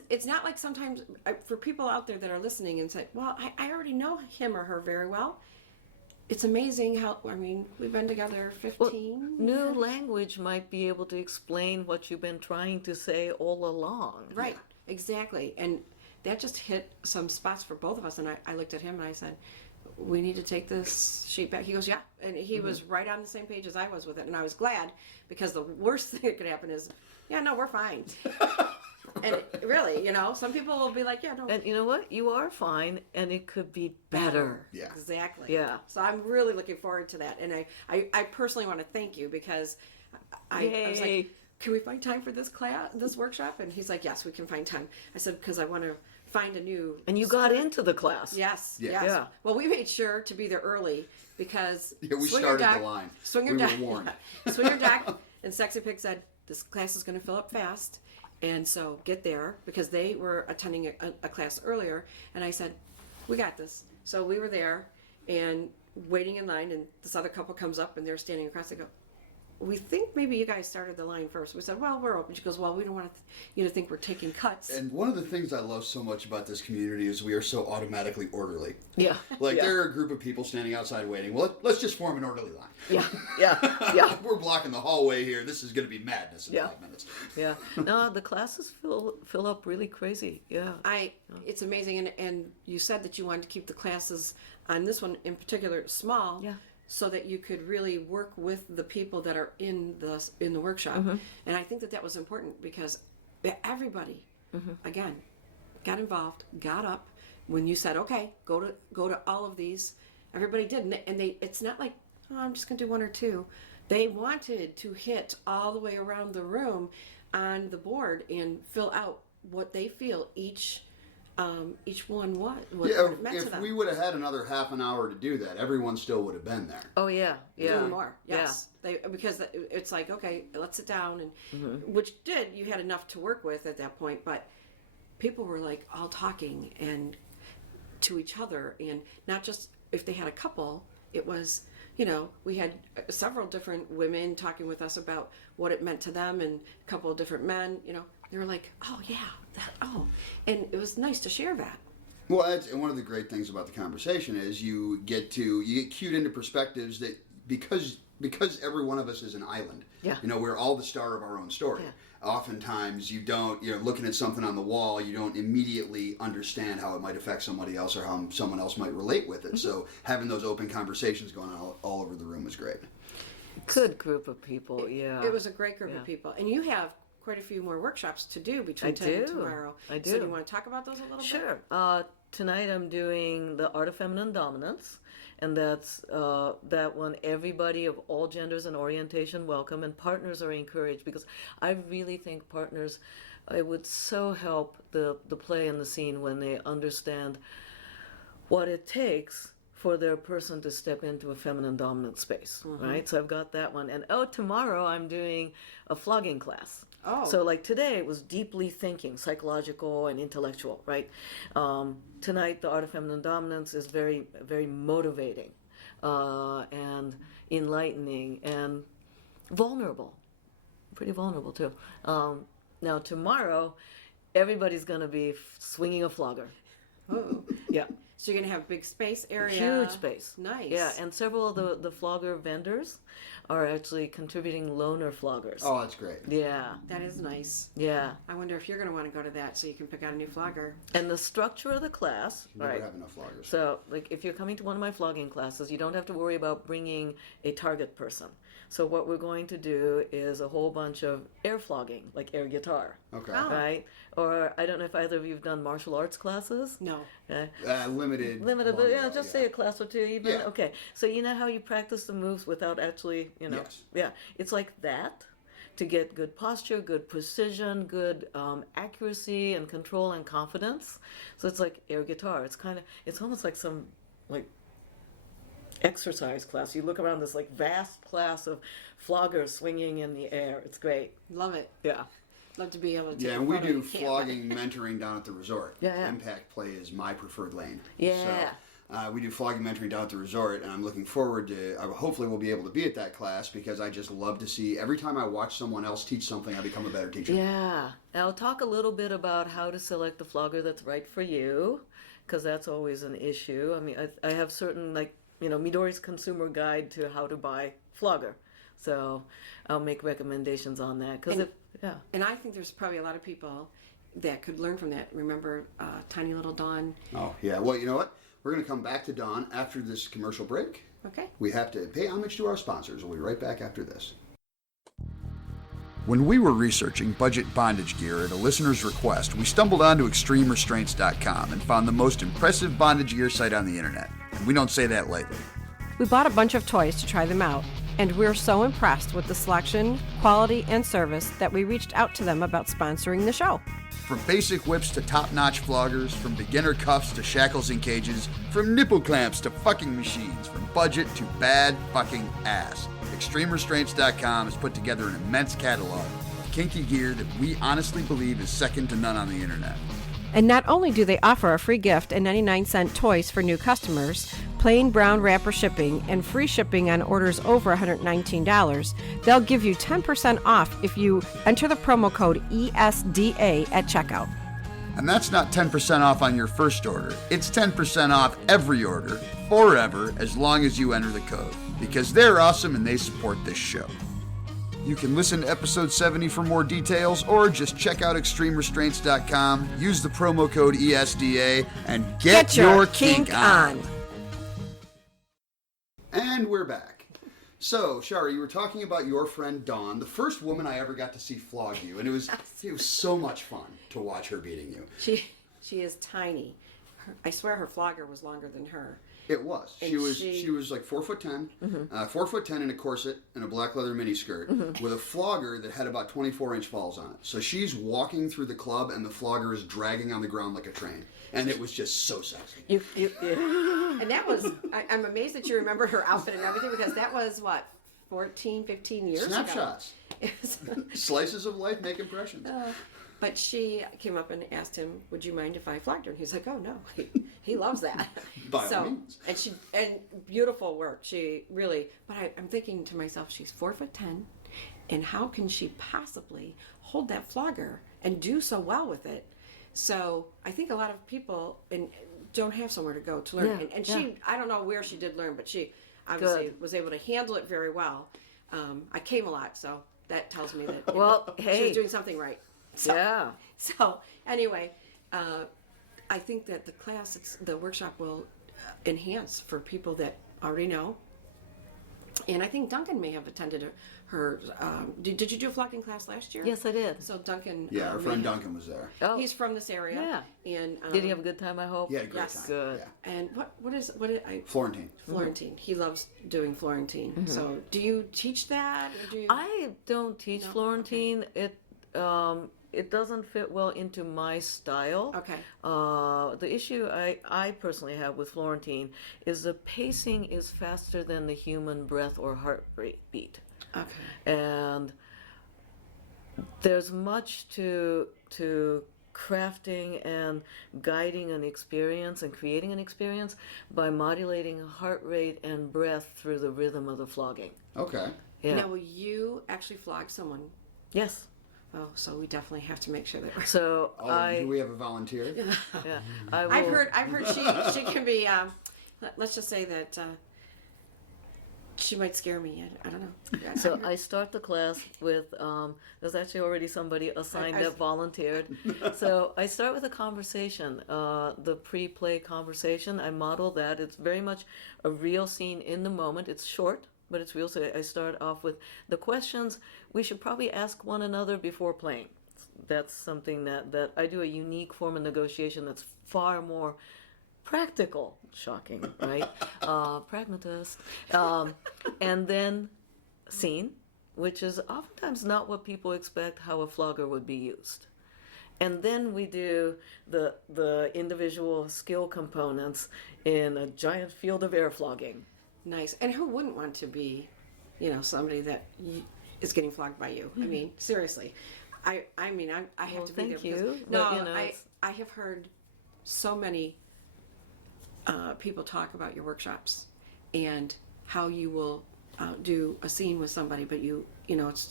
it's not like sometimes for people out there that are listening and say, well, I already know him or her very well. It's amazing how, we've been together 15 New years. language might be able to explain what you've been trying to say all along. Right, exactly. And that just hit some spots for both of us. And I looked at him and I said, we need to take this sheet back. He goes, yeah. And he was right on the same page as I was with it. And I was glad, because the worst thing that could happen is, yeah, no, we're fine. And really, some people will be like, yeah, no. And you know what? You are fine, and it could be better. Yeah. Exactly. Yeah. So I'm really looking forward to that. And I personally want to thank you, because I was Yay. like, can we find time for this workshop? And he's like, yes, we can find time. I said, because I want to find a new. And you got into the class. Yes. Yeah. Yes. Yeah. Well, we made sure to be there early because Yeah, we Swinger started Doc, the line. Swinger We were Doc, warned. Swinger Doc and Sexy Pig said this class is going to fill up fast, and so get there, because they were attending a class earlier, and I said, we got this. So we were there and waiting in line, and this other couple comes up and they're standing across. They go, we think maybe you guys started the line first. We said, well, we're open. She goes, well, we don't want you to think we're taking cuts. And one of the things I love so much about this community is we are so automatically orderly. Yeah. Like, yeah. there are a group of people standing outside waiting. Well, let's just form an orderly line. Yeah. Yeah. Yeah. We're blocking the hallway here. This is going to be madness in Yeah. 5 minutes. Yeah. No, the classes fill up really crazy. Yeah. It's amazing, and you said that you wanted to keep the classes on this one in particular small, Yeah. so that you could really work with the people that are in the workshop. And I think that was important, because everybody, again, got involved, got up when you said, okay, go to all of these. Everybody did, and it's not like, oh, I'm just gonna do one or two. They wanted to hit all the way around the room on the board and fill out what they feel each one what Yeah, meant to if them. we would have had another half an hour to do that, everyone still would have been there. Oh yeah. Yeah. Even more, yes. Because it's like, okay, let's sit down, and which you had enough to work with at that point, but people were like all talking and to each other, and not just if they had a couple. It was, we had several different women talking with us about what it meant to them, and a couple of different men. They were like, oh yeah, and it was nice to share that. Well, and one of the great things about the conversation is you get cued into perspectives that because every one of us is an island. Yeah. We're all the star of our own story. Yeah. Oftentimes you don't, looking at something on the wall, you don't immediately understand how it might affect somebody else or how someone else might relate with it. So having those open conversations going on all over the room was great. Good group of people. Yeah. It was a great group Yeah. of people, and you have quite a few more workshops to do between today and tomorrow. I do. So do you want to talk about those a little bit? Sure. Tonight I'm doing the Art of Feminine Dominance, and that's that one. Everybody of all genders and orientation welcome, and partners are encouraged, because I really think partners, it would so help the play and the scene when they understand what it takes for their person to step into a feminine dominant space, right? So I've got that one. And tomorrow I'm doing a flogging class. Oh. So like today it was deeply thinking, psychological and intellectual, right? Tonight the Art of Feminine Dominance is very, very motivating and enlightening and vulnerable. Pretty vulnerable too. Now tomorrow everybody's going to be swinging a flogger. Oh. Yeah. So you're going to have a big space area. Huge space. Nice. Yeah, and several of the flogger vendors are actually contributing loaner floggers. Oh, that's great. Yeah, That is nice. yeah. I wonder if you're going to want to go to that so you can pick out a new flogger. And the structure of the class, Never right? have enough floggers. So, like, if you're coming to one of my flogging classes, you don't have to worry about bringing a target person. So what we're going to do is a whole bunch of air flogging, like air guitar. Okay. Oh. Right? Or I don't know if either of you've done martial arts classes. No. Limited. Limited, one, but yeah, just say a class or two even. Yeah. Okay. So you know how you practice the moves without actually, Yes. Yeah. It's like that to get good posture, good precision, good accuracy and control and confidence. So it's like air guitar. It's almost like some like exercise class. You look around this like vast class of floggers swinging in the air. It's great. Love it. Yeah. Love to be able to. Yeah, take and we a photo. do You can't, flogging mentoring down at the resort. Yeah. Impact play is my preferred lane. Yeah. So, we do flogging mentoring down at the resort, and I'm looking forward to. Hopefully, we'll be able to be at that class because I just love to see. Every time I watch someone else teach something, I become a better teacher. Yeah. Now, talk a little bit about how to select the flogger that's right for you, because that's always an issue. I mean, I have certain, like, Midori's consumer guide to how to buy flogger. So I'll make recommendations on that. Yeah. And I think there's probably a lot of people that could learn from that. Remember Tiny Little Dawn? Oh, yeah. Well, you know what? We're going to come back to Dawn after this commercial break. Okay. We have to pay homage to our sponsors. We'll be right back after this. When we were researching budget bondage gear at a listener's request, we stumbled onto ExtremeRestraints.com and found the most impressive bondage gear site on the internet. And we don't say that lightly. We bought a bunch of toys to try them out, and we're so impressed with the selection, quality, and service that we reached out to them about sponsoring the show. From basic whips to top-notch floggers, from beginner cuffs to shackles and cages, from nipple clamps to fucking machines, from budget to bad fucking ass. ExtremeRestraints.com has put together an immense catalog of kinky gear that we honestly believe is second to none on the internet. And not only do they offer a free gift and 99-cent toys for new customers, plain brown wrapper shipping, and free shipping on orders over $119, they'll give you 10% off if you enter the promo code ESDA at checkout. And that's not 10% off on your first order. It's 10% off every order, forever, as long as you enter the code. Because they're awesome and they support this show. You can listen to episode 70 for more details, or just check out ExtremeRestraints.com, use the promo code ESDA, and get your kink on. And we're back. So, Shari, you were talking about your friend Dawn, the first woman I ever got to see flog you, and it was so much fun to watch her beating you. She is tiny. I swear her flogger was longer than her. It was. She was like 4'10", 4'10" in a corset and a black leather miniskirt with a flogger that had about 24-inch balls on it. So she's walking through the club and the flogger is dragging on the ground like a train. And it was just so sexy. And that was, I'm amazed that you remember her outfit and everything, because that was, 14, 15 years Snapshots. ago. Slices of life make impressions. But she came up and asked him, "Would you mind if I flogged her?" And he's like, "Oh no, he loves that." By all means. And beautiful work. She really. But I'm thinking to myself, she's 4'10", and how can she possibly hold that flogger and do so well with it? So I think a lot of people don't have somewhere to go to learn. Yeah, and she, I don't know where she did learn, but she obviously was able to handle it very well. I came a lot, so that tells me that she was doing something right. So anyway, I think that the workshop will enhance for people that already know. And I think Duncan may have attended her. Did you do a flogging class last year? Yes, I did. So Duncan. Yeah, our friend Duncan was there. Oh. He's from this area. Yeah. And Did he have a good time, I hope? He had a great Yes. time. Good. Yeah. And what did I? Florentine. Florentine. He loves doing Florentine. So do you teach that? Or do you... I don't teach Florentine. Okay. It doesn't fit well into my style. Okay. The issue I personally have with Florentine is the pacing is faster than the human breath or heart rate beat. Okay. And there's much to crafting and guiding an experience and creating an experience by modulating heart rate and breath through the rhythm of the flogging. Okay. Yeah. Now, will you actually flog someone? Yes. Oh, so we definitely have to make sure that. So Do we have a volunteer? yeah, I will, I've heard she can be. Let's just say that she might scare me. I don't know. So I start the class with, there's actually already somebody assigned that volunteered. So I start with a conversation, the pre-play conversation. I model that. It's very much a real scene in the moment. It's short. but it's real. So I start off with the questions we should probably ask one another before playing. That's something that I do, a unique form of negotiation that's far more practical. Shocking, right? Pragmatist. And then scene, which is oftentimes not what people expect how a flogger would be used. And then we do the individual skill components in a giant field of air flogging. Nice. And who wouldn't want to be, somebody that is getting flogged by you? I mean, seriously. I have to be there. Thank you. No, I have heard so many people talk about your workshops and how you will do a scene with somebody, but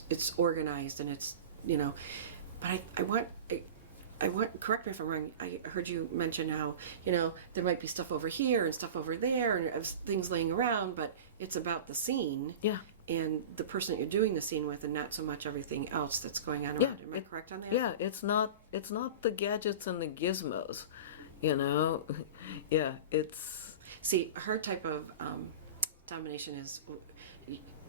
it's organized and it's, but I want, correct me if I'm wrong, I heard you mention how, there might be stuff over here and stuff over there and things laying around, but it's about the scene. Yeah. And the person that you're doing the scene with and not so much everything else that's going on around. Am I correct on that? Yeah, it's not the gadgets and the gizmos, Yeah, it's... See, her type of domination is,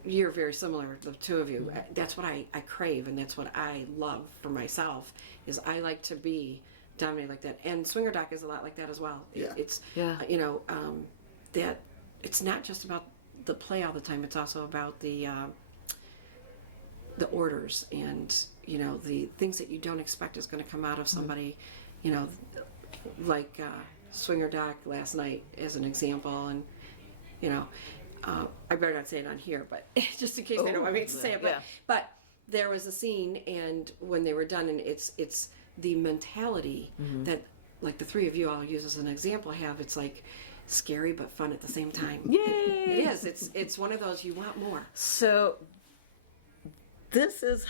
you're very similar, the two of you. That's what I crave, and that's what I love for myself, is I like to be dominated like that. And Swinger Doc is a lot like that as well. Yeah. It's, that it's not just about the play all the time. It's also about the orders and, the things that you don't expect is going to come out of somebody, like Swinger Doc last night as an example. And, I better not say it on here, but just in case they don't want me to say it. But there was a scene, and when they were done, and it's the mentality that, like the three of you, I'll use as an example, have. It's like scary but fun at the same time. Yay! It is. It's one of those you want more. So this is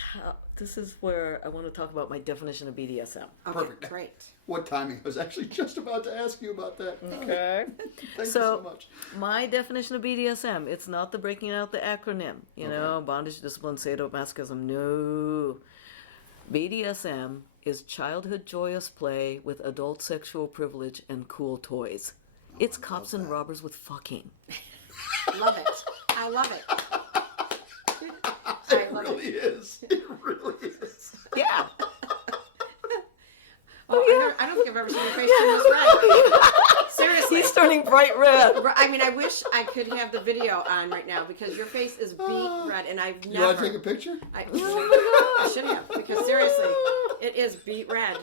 where I want to talk about my definition of BDSM. Okay, Perfect. Great. What timing? I was actually just about to ask you about that. Okay. Thank you so much. My definition of BDSM, it's not the breaking out the acronym, bondage, discipline, sadomasochism. No. BDSM is childhood joyous play with adult sexual privilege and cool toys. It's cops and robbers with fucking. Love it. I love it. It really is. It really is. Yeah. I don't think I've ever seen your face turn this red. Seriously. He's turning bright red. I mean, I wish I could have the video on right now because your face is beet red, and I've never. You want to take a picture? I should have, because seriously, it is beet red.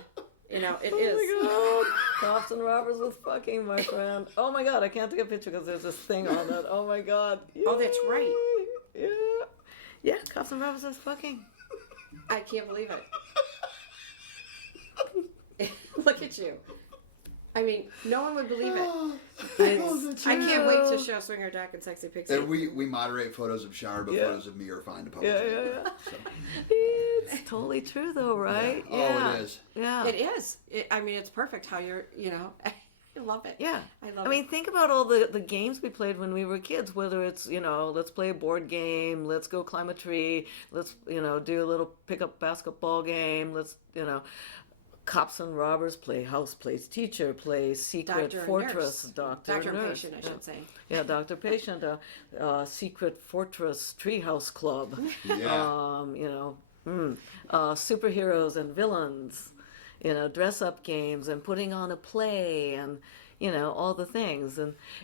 It is. Oh my God. Cops and robbers with fucking, my friend. Oh my God, I can't take a picture because there's this thing on it. Oh my God. Yay. Oh, that's right. Yeah. Yeah, cops and robbers with fucking. I can't believe it. Look at you. I mean, no one would believe it. I can't wait to show Swinger Doc and Sexy Pixie. And we moderate photos of shower, but photos of me are fine to publish. Yeah. So. It's totally true, though, right? Yeah. Oh, it is. Yeah. It is. It's perfect how you're, I love it. Yeah. I love it. I mean, think about all the games we played when we were kids, whether it's, let's play a board game, let's go climb a tree, let's, do a little pickup basketball game, let's, cops and robbers play house plays teacher plays secret Doctor fortress Doctor and nurse. patient, I should say. Yeah, doctor patient, secret fortress treehouse club. Yeah. Superheroes and villains, dress up games and putting on a play and all the things,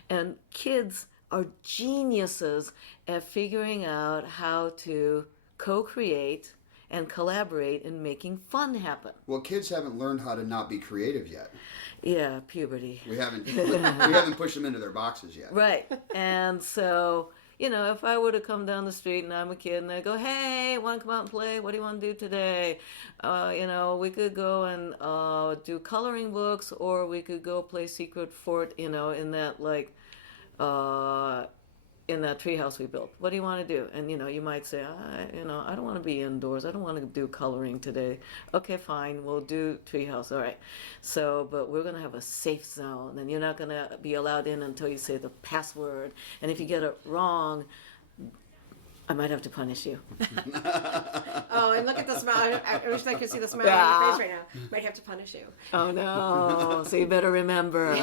and kids are geniuses at figuring out how to co-create and collaborate in making fun happen. Well, kids haven't learned how to not be creative yet. Yeah, puberty. We haven't pushed them into their boxes yet. Right. And so, if I were to come down the street and I'm a kid and I go, hey, want to come out and play? What do you want to do today? We could go and do coloring books, or we could go play Secret Fort, in that in that treehouse we built. What do you want to do? And you might say, I don't want to be indoors. I don't want to do coloring today. Okay, fine. We'll do treehouse. All right. So, but we're going to have a safe zone, and you're not going to be allowed in until you say the password. And if you get it wrong, I might have to punish you. Oh, and look at the smile. I wish I could see the smile on your face right now. Might have to punish you. Oh no! So you better remember.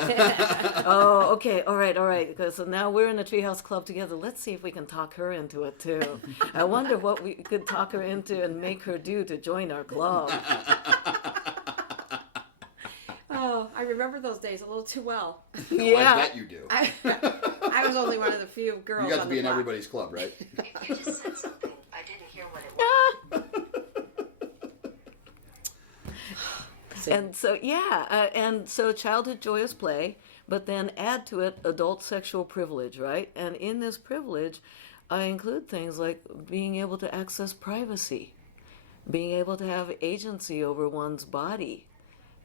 Oh, okay, all right. Because so now we're in a treehouse club together. Let's see if we can talk her into it too. I wonder what we could talk her into and make her do to join our club. Oh, I remember those days a little too well. I bet you do. I was only one of the few girls. You got to on be the in block. everybody's club, right? You just said something. I didn't hear what it was. And so childhood joyous play, but then add to it adult sexual privilege, right? And in this privilege, I include things like being able to access privacy, being able to have agency over one's body,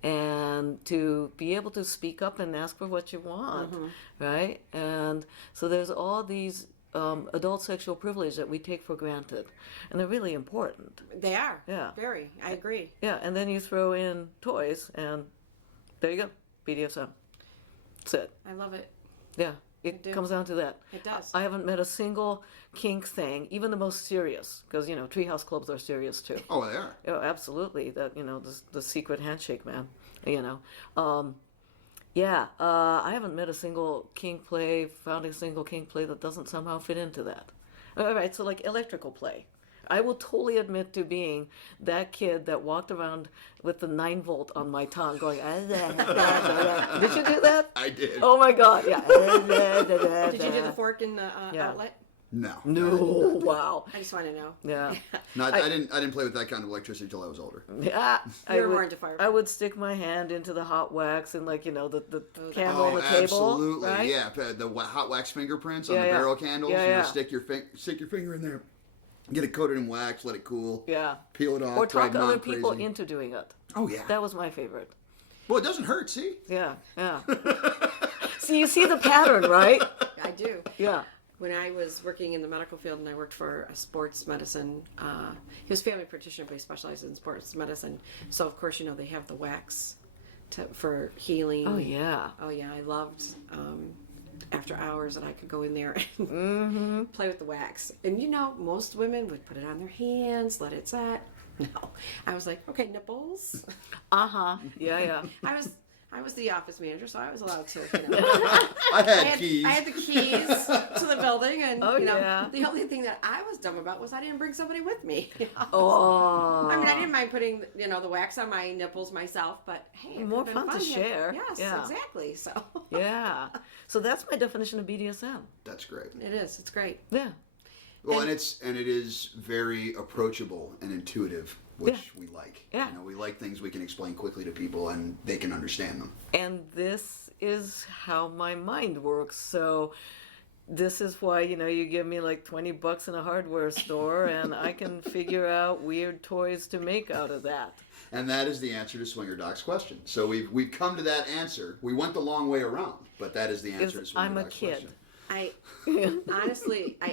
and to be able to speak up and ask for what you want, right? And so there's all these adult sexual privilege that we take for granted, and they're really important. They are. Yeah. Very. I agree. Yeah, and then you throw in toys, and there you go, BDSM. That's it. I love it. Yeah, it do. comes down to that. It does. I haven't met a single kink thing, even the most serious, because treehouse clubs are serious too. Oh, they are. Oh, absolutely. That the secret handshake, man. I haven't met a single kink play, found a single kink play that doesn't somehow fit into that. All right, so like electrical play. I will totally admit to being that kid that walked around with the 9-volt on my tongue going, did you do that? I did. Oh my God, yeah. Did you do the fork in the outlet? No. No, wow. I just want to know. Yeah. No, I didn't play with that kind of electricity until I was older. Yeah, You're more into fire. I would stick my hand into the hot wax and the candle on Oh, the table. absolutely. Right? Yeah, the hot wax fingerprints on Yeah, the yeah. barrel candles. Yeah, You yeah. know, stick your finger in there, get it coated in wax, let it cool. Yeah. Peel it off. Or drive talk other mom people crazy. into doing it. Oh yeah. That was my favorite. Well, it doesn't hurt. See. Yeah. See, you see the pattern, right? I do. Yeah. When I was working in the medical field and I worked for a sports medicine, he was family practitioner, but he specialized in sports medicine. So, of course, they have the wax for healing. Oh, yeah. Oh, yeah. I loved after hours that I could go in there and play with the wax. And, most women would put it on their hands, let it set. No. I was like, okay, nipples. Uh-huh. Yeah. I was the office manager, so I was allowed to, I had keys. I had the keys to the building, and yeah. the only thing that I was dumb about was I didn't bring somebody with me. Oh. I mean, I didn't mind putting the wax on my nipples myself, but hey, it More would've been fun to share. Yes, Yeah. exactly. So Yeah. So that's my definition of BDSM. That's great. it is. It's great. Yeah. Well, and it is very approachable and intuitive, which we like. Yeah. We like things we can explain quickly to people and they can understand them. And this is how my mind works. So this is why, you give me like $20 in a hardware store and I can figure out weird toys to make out of that. And that is the answer to Swinger Doc's question. So we've come to that answer. We went the long way around, but that is the answer to Swinger I'm a Doc's kid. question. I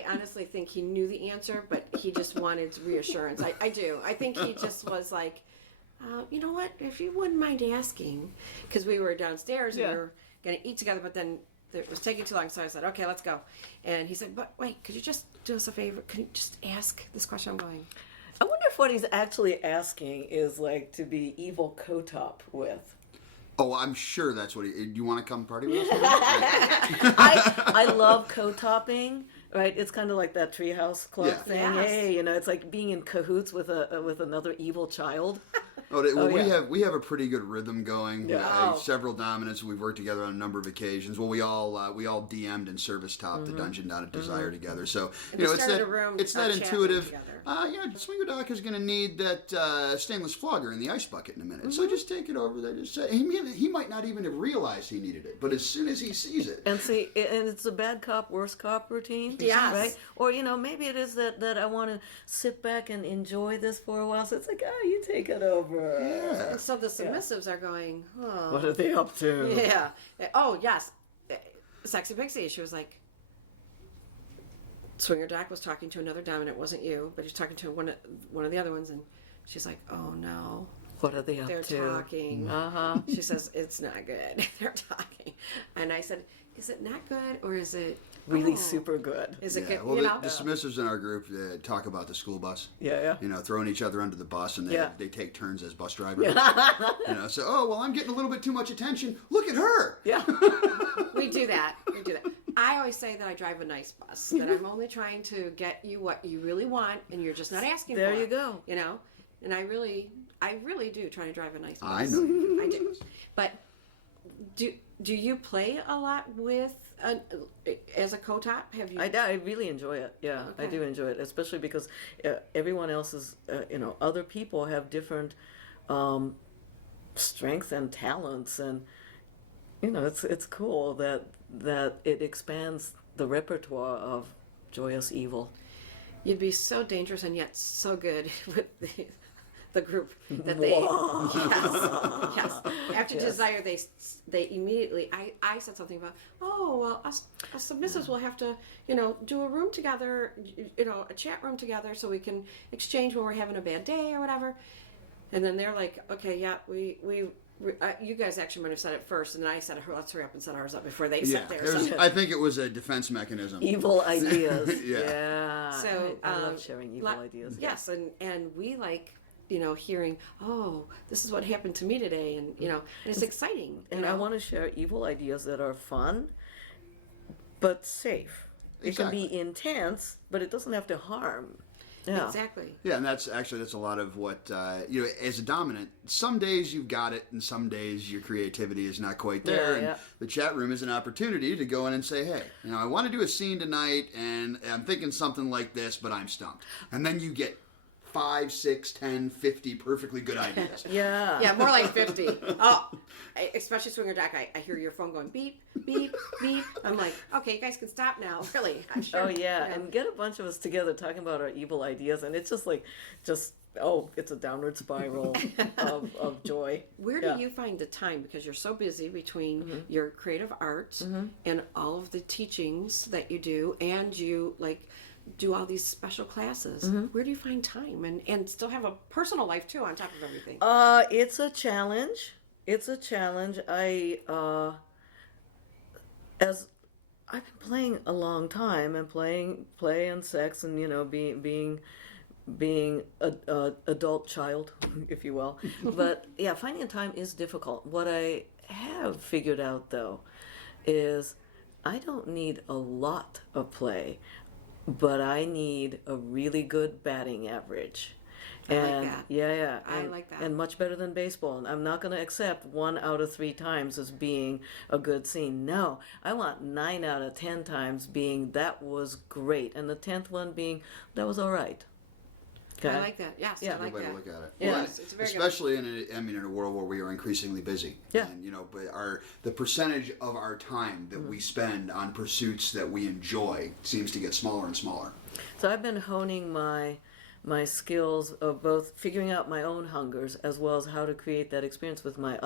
honestly think he knew the answer, but he just wanted reassurance. I do. I think he just was like, you know what? If you wouldn't mind asking, because we were downstairs and we were going to eat together, but then it was taking too long, so I said, okay, let's go. And he said, but wait, could you just do us a favor? Could you just ask this question? I'm going, I wonder if what he's actually asking is like to be evil co-top with. Oh, I'm sure that's what do you want to come party with us? I love co-topping, right? It's kind of like that treehouse club thing. Yes. Hey, it's like being in cahoots with another evil child. We have a pretty good rhythm going. Yeah. Several dominants. We've worked together on a number of occasions. Well, we all DM'd and service topped the dungeon down at Desire together. So we started a room, it's that chat intuitive. together. Swinger Doc is going to need that stainless flogger in the ice bucket in a minute. So just take it over there. Just say he might not even have realized he needed it, but as soon as he sees it, And see, and it's a bad cop, worse cop routine. Yes. Right? Or, maybe it is that I want to sit back and enjoy this for a while. So it's like, you take it over. yeah. and so the submissives are going, oh. What are they up to? Yeah. Oh, yes. Sexy Pixie, she was like, Swinger Doc was talking to another dominant. It wasn't you, but he was talking to one of the other ones, and she's like, oh, no. What are they up They're to? talking. Uh-huh. She says, it's not good. They're talking. And I said, is it not good or is it Really super good. Is it good? Well, You know? the submissives in our group talk about the school bus. Yeah. You know, throwing each other under the bus, and they take turns as bus drivers. You know, so I'm getting a little bit too much attention. Look at her. Yeah. We do that. I always say that I drive a nice bus. That I'm only trying to get you what you really want, and you're just not asking for it. There you go. You know, and I really do try to drive a nice bus. I know you do. I do. But do you play a lot with as a co-top? Have you? I really enjoy it. Yeah, I Okay. do enjoy it, especially because everyone else is, other people have different strengths and talents, and it's cool that it expands the repertoire of joyous evil. You'd be so dangerous and yet so good with the group that they yes. After desire they immediately I said something about us submissives will have to do a room together, a chat room together so we can exchange when we're having a bad day or whatever, and then they're like, okay, yeah, we you guys actually might have said it first, and then I said, let's hurry up and set ours up before they Yeah, set theirs. I think it was a defense mechanism. Evil ideas. Yeah. So I love sharing evil ideas. Yes, and we like hearing, this is what happened to me today, and and it's exciting. And I want to share evil ideas that are fun, but safe. It can be intense, but it doesn't have to harm. Yeah. Exactly. Yeah, and that's a lot of what as a dominant. Some days you've got it, and some days your creativity is not quite there. Yeah. And the chat room is an opportunity to go in and say, "Hey, I want to do a scene tonight, and I'm thinking something like this, but I'm stumped." And then you get 5, 6, 10, 50 perfectly good ideas. Yeah, more like 50. Especially Swinger Doc, I hear your phone going beep, beep, beep. I'm like, okay, you guys can stop now. Really, I'm sure. Oh yeah, and get a bunch of us together talking about our evil ideas, and it's just it's a downward spiral of joy. Where do you find the time? Because you're so busy between your creative arts and all of the teachings that you do, and you do all these special classes. Where do you find time and still have a personal life too on top of everything? It's a challenge. As I've been playing a long time and play and sex and being a adult child, if you will. But yeah, finding time is difficult. What I have figured out though is I don't need a lot of play, but I need a really good batting average. I like that. Yeah. I like that. And much better than baseball. And I'm not going to accept 1 out of 3 times as being a good scene. No, I want 9 out of 10 times being that was great, and the 10th one being that was all right. Okay? I like that. Yes, Yeah. I like Good way that. to look at it. Yeah. Well, Yes, it's very good. especially in a world where we are increasingly busy. Yeah. And but the percentage of our time that we spend on pursuits that we enjoy seems to get smaller and smaller. So I've been honing my skills of both figuring out my own hungers as well as how to create that experience with my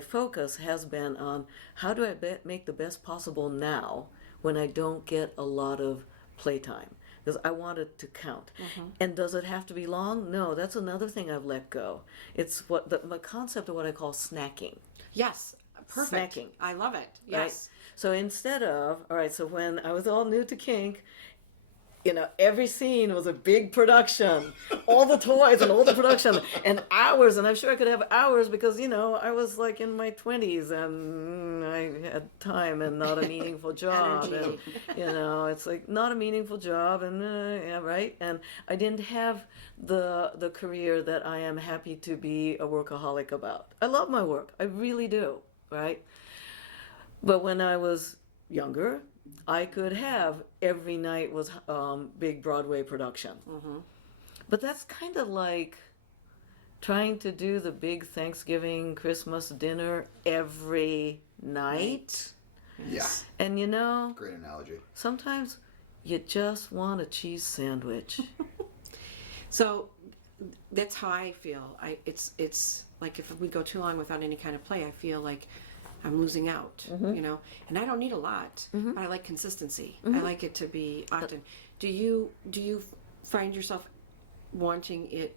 focus has been on how do I make the best possible now when I don't get a lot of playtime, because I want it to count. And does it have to be long? No, that's another thing I've let go. It's the concept of what I call snacking. Yes, perfect. Snacking. I love it. Right? Yes. So instead of, all right, so when I was all new to kink, every scene was a big production, all the toys and all the production and hours, and I'm sure I could have hours because, I was like in my 20s and I had time and not a meaningful job. And, it's like not a meaningful job and, yeah, right? And I didn't have the career that I am happy to be a workaholic about. I love my work. I really do, right? But when I was younger, I could have every night was big Broadway production. But that's kind of like trying to do the big Thanksgiving, Christmas dinner every night. Yeah. And Great analogy. sometimes you just want a cheese sandwich. So that's how I feel. It's like if we go too long without any kind of play, I feel like I'm losing out, and I don't need a lot, but I like consistency. I like it to be often. Do you find yourself wanting it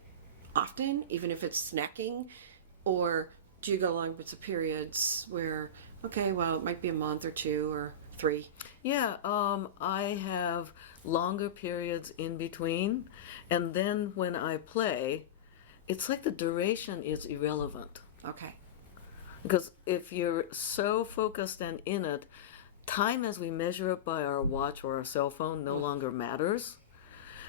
often, even if it's snacking, or do you go long bits of periods where, okay, well, it might be a month or 2 or 3? Yeah, I have longer periods in between, and then when I play, it's like the duration is irrelevant. Okay. Because if you're so focused and in it, time as we measure it by our watch or our cell phone no longer matters.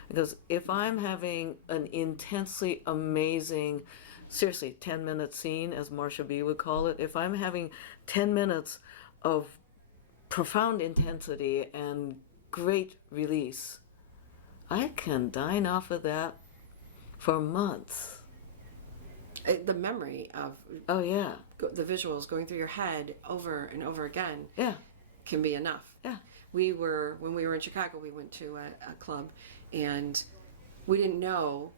Because if I'm having an intensely amazing, seriously, 10-minute scene, as Marsha B would call it, if I'm having 10 minutes of profound intensity and great release, I can dine off of that for months. The memory of Oh, yeah. the visuals going through your head over and over again Yeah. can be enough. Yeah. When we were in Chicago, we went to a club, and we didn't know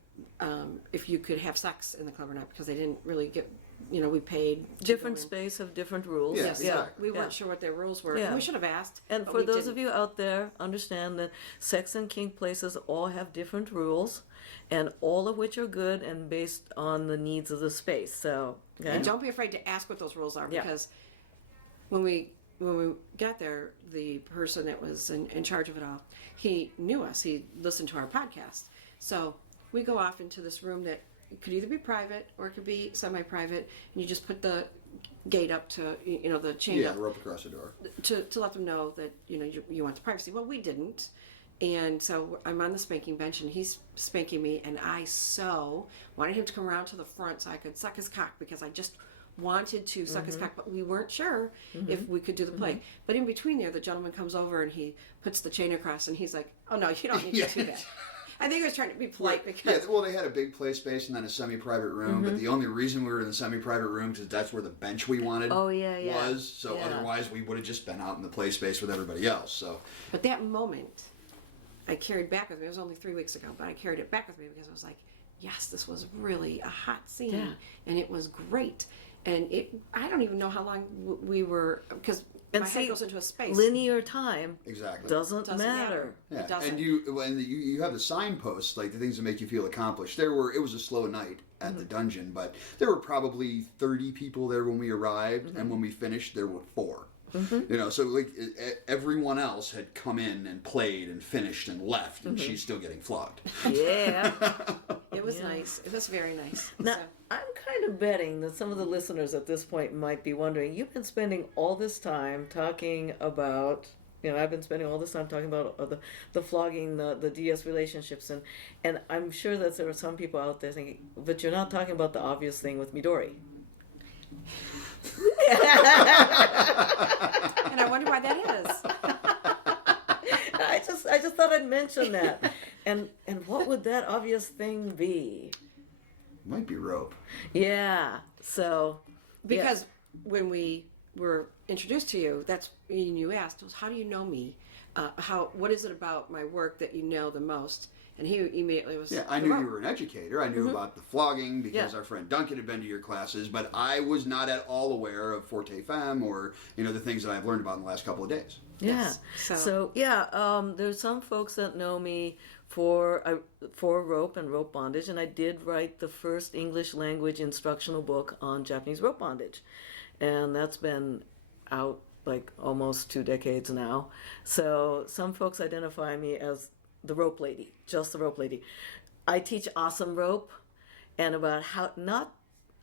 if you could have sex in the club or not, because they didn't really get, we paid. Different space have different rules. Yeah, Yes, exactly. we weren't sure what their rules were. Yeah. We should have asked. And but for we those didn't. of you out there, understand that sex and kink places all have different rules, and all of which are good and based on the needs of the space. So, okay? And don't be afraid to ask what those rules are, Yeah. because when we got there, the person that was in charge of it all, he knew us. He listened to our podcast. So we go off into this room that could either be private or it could be semi-private, and you just put the gate up to the chain Yeah, up rope across the door. to let them know that you want the privacy. Well, we didn't. And so I'm on the spanking bench, and he's spanking me, and I so wanted him to come around to the front so I could suck his cock, because I just wanted to suck his cock, but we weren't sure if we could do the play. But in between there, the gentleman comes over and he puts the chain across, and he's like, "Oh no, you don't need to do that." I think he was trying to be polite because Yeah, well, they had a big play space and then a semi-private room, but the only reason we were in the semi-private room is that's where the bench we wanted was. So Yeah. otherwise, we would have just been out in the play space with everybody else. So But that moment, I carried back with me. It was only 3 weeks ago, but I carried it back with me because I was like, yes, this was really a hot scene, Yeah. and it was great. And I don't even know how long we were, because my head goes into a space. Linear time exactly. doesn't matter. Yeah, It doesn't. and when you have the signposts, like the things that make you feel accomplished. It was a slow night at the dungeon, but there were probably 30 people there when we arrived, and when we finished, there were 4. So like everyone else had come in and played and finished and left, and she's still getting flogged. Yeah. It was nice. It was very nice. Now, So, I'm kind of betting that some of the listeners at this point might be wondering, you've been spending all this time talking about, I've been spending all this time talking about the flogging, the DS relationships, and I'm sure that there are some people out there thinking, but you're not talking about the obvious thing with Midori. and I wonder why that is. I just thought I'd mention that. And what would that obvious thing be? Might be rope. Yeah. So Because when we were introduced to you, that's when you asked us, how do you know me? What is it about my work that you know the most? And he immediately was, Yeah, I knew you were an educator. I knew about the flogging because Yeah. our friend Duncan had been to your classes, but I was not at all aware of Forte Femme or the things that I've learned about in the last couple of days. Yeah. Yes. So there's some folks that know me for rope and rope bondage, and I did write the first English language instructional book on Japanese rope bondage, and that's been out like almost 2 decades now. So some folks identify me as the rope lady, just the rope lady. I teach awesome rope, and not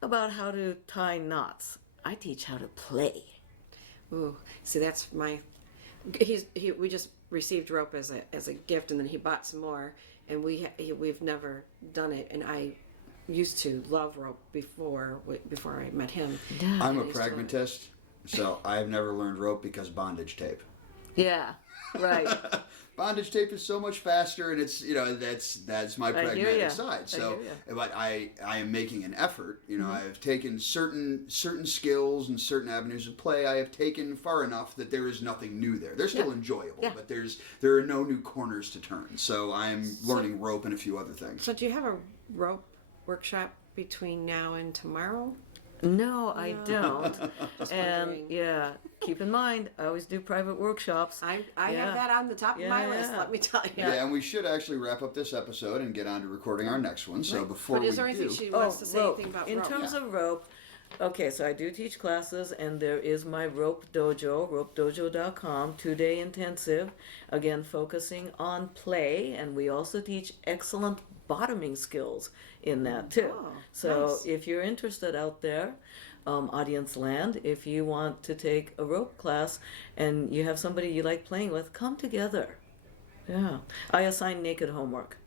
about how to tie knots. I teach how to play. ooh, see, that's my. We just received rope as a gift, and then he bought some more, and we've never done it. And I used to love rope before I met him. I'm a And he's pragmatist, so I've never learned rope because bondage tape. Yeah, right. Bondage tape is so much faster, and it's that's my I hear ya. pragmatic side. I So, hear ya. but I am making an effort. I've taken certain skills and certain avenues of play. I have taken far enough that there is nothing new there. They're still enjoyable, Yeah. but there are no new corners to turn. So I'm learning rope and a few other things. So do you have a rope workshop between now and tomorrow? No, I don't. And wondering. yeah, keep in mind, I always do private workshops. I Yeah. have that on the top of my list, Yeah. let me tell you. Yeah, and we should actually wrap up this episode and get on to recording our next one. So before But we is there anything do, she wants to say rope. anything about In rope? terms of rope, okay, so I do teach classes, and there is my rope dojo, ropedojo.com, 2-day intensive, again focusing on play, and we also teach excellent bottoming skills in that too. Oh, So nice. if you're interested out there, audience land, if you want to take a rope class and you have somebody you like playing with, come together. Yeah, I assign naked homework.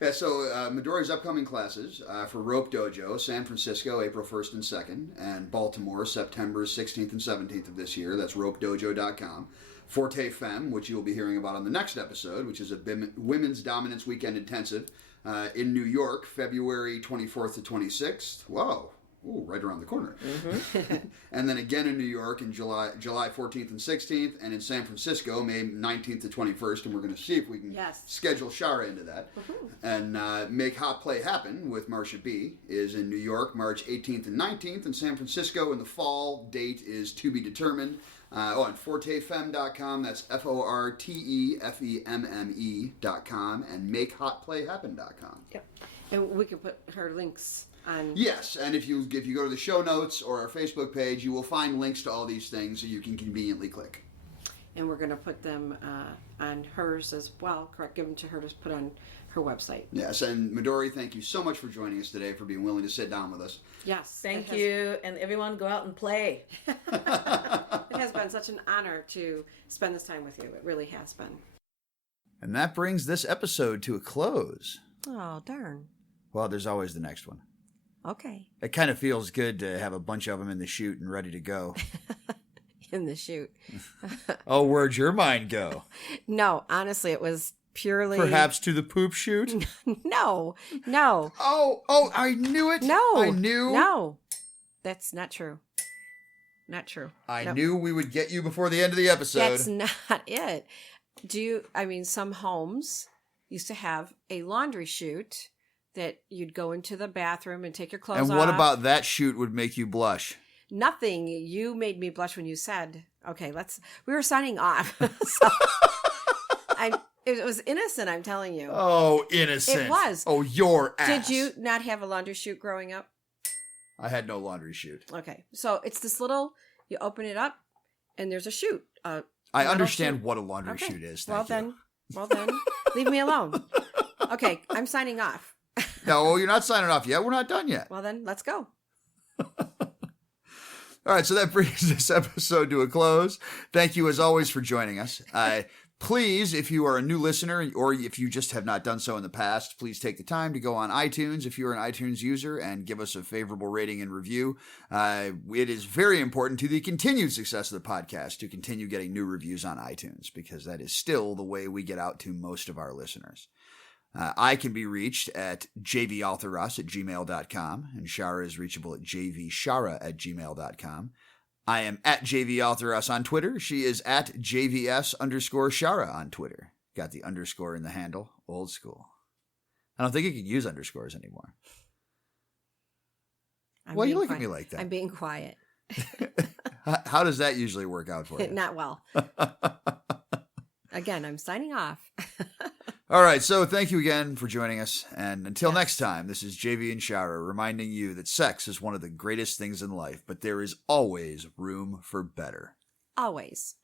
Yeah, so Midori's upcoming classes for Rope Dojo, San Francisco, April 1st and 2nd, and Baltimore, September 16th and 17th of this year. That's ropedojo.com. Forte Femme, which you'll be hearing about on the next episode, which is a Women's Dominance Weekend Intensive in New York, February 24th to 26th. Whoa. Ooh, right around the corner. And then again in New York in July 14th and 16th, and in San Francisco, May 19th to 21st, and we're going to see if we can schedule Shara into that. And Make Hot Play Happen with Marsha B. is in New York, March 18th and 19th, and San Francisco in the fall. Date is to be determined. On fortefemme.com, that's FORTEFEMME.com, and makehotplayhappen.com. Yep. And we can put her links on. Yes, and if you go to the show notes or our Facebook page, you will find links to all these things that you can conveniently click. And we're going to put them on hers as well. Correct. Give them to her to put on her website. Yes, and Midori, thank you so much for joining us today, for being willing to sit down with us. Yes. Thank you, and everyone go out and play. It has been such an honor to spend this time with you. It really has been. And that brings this episode to a close. Oh, darn. Well, there's always the next one. Okay. It kind of feels good to have a bunch of them in the chute and ready to go. In the chute. Oh, where'd your mind go? No, honestly, it was purely. Perhaps to the poop chute? No. Oh, I knew it. No. I knew. No. That's not true. Not true. I No. knew we would get you before the end of the episode. That's not it. Some homes used to have a laundry chute that you'd go into the bathroom and take your clothes off. And what about that chute would make you blush? Nothing. You made me blush when you said, okay, we were signing off. So it was innocent, I'm telling you. Oh, innocent. It was. Oh, your ass. Did you not have a laundry chute growing up? I had no laundry chute. Okay. So it's this little, you open it up and there's a chute. I metal understand chute. what a laundry Okay. chute is. Well Thank you. then, leave me alone. Okay, I'm signing off. No, you're not signing off yet. We're not done yet. Well then, let's go. All right, so that brings this episode to a close. Thank you, as always, for joining us. Please, if you are a new listener or if you just have not done so in the past, please take the time to go on iTunes if you're an iTunes user and give us a favorable rating and review. It is very important to the continued success of the podcast to continue getting new reviews on iTunes, because that is still the way we get out to most of our listeners. I can be reached at jvauthorus@gmail.com, and Shara is reachable at jvshara@gmail.com. I am at jvauthorus on Twitter. She is at jvs_Shara on Twitter. Got the underscore in the handle. Old school. I don't think you can use underscores anymore. Why you look at me like that? I'm being quiet. How does that usually work out for you? Not well. Again, I'm signing off. All right, so thank you again for joining us. And until next time, this is JV and Shara reminding you that sex is one of the greatest things in life, but there is always room for better. Always.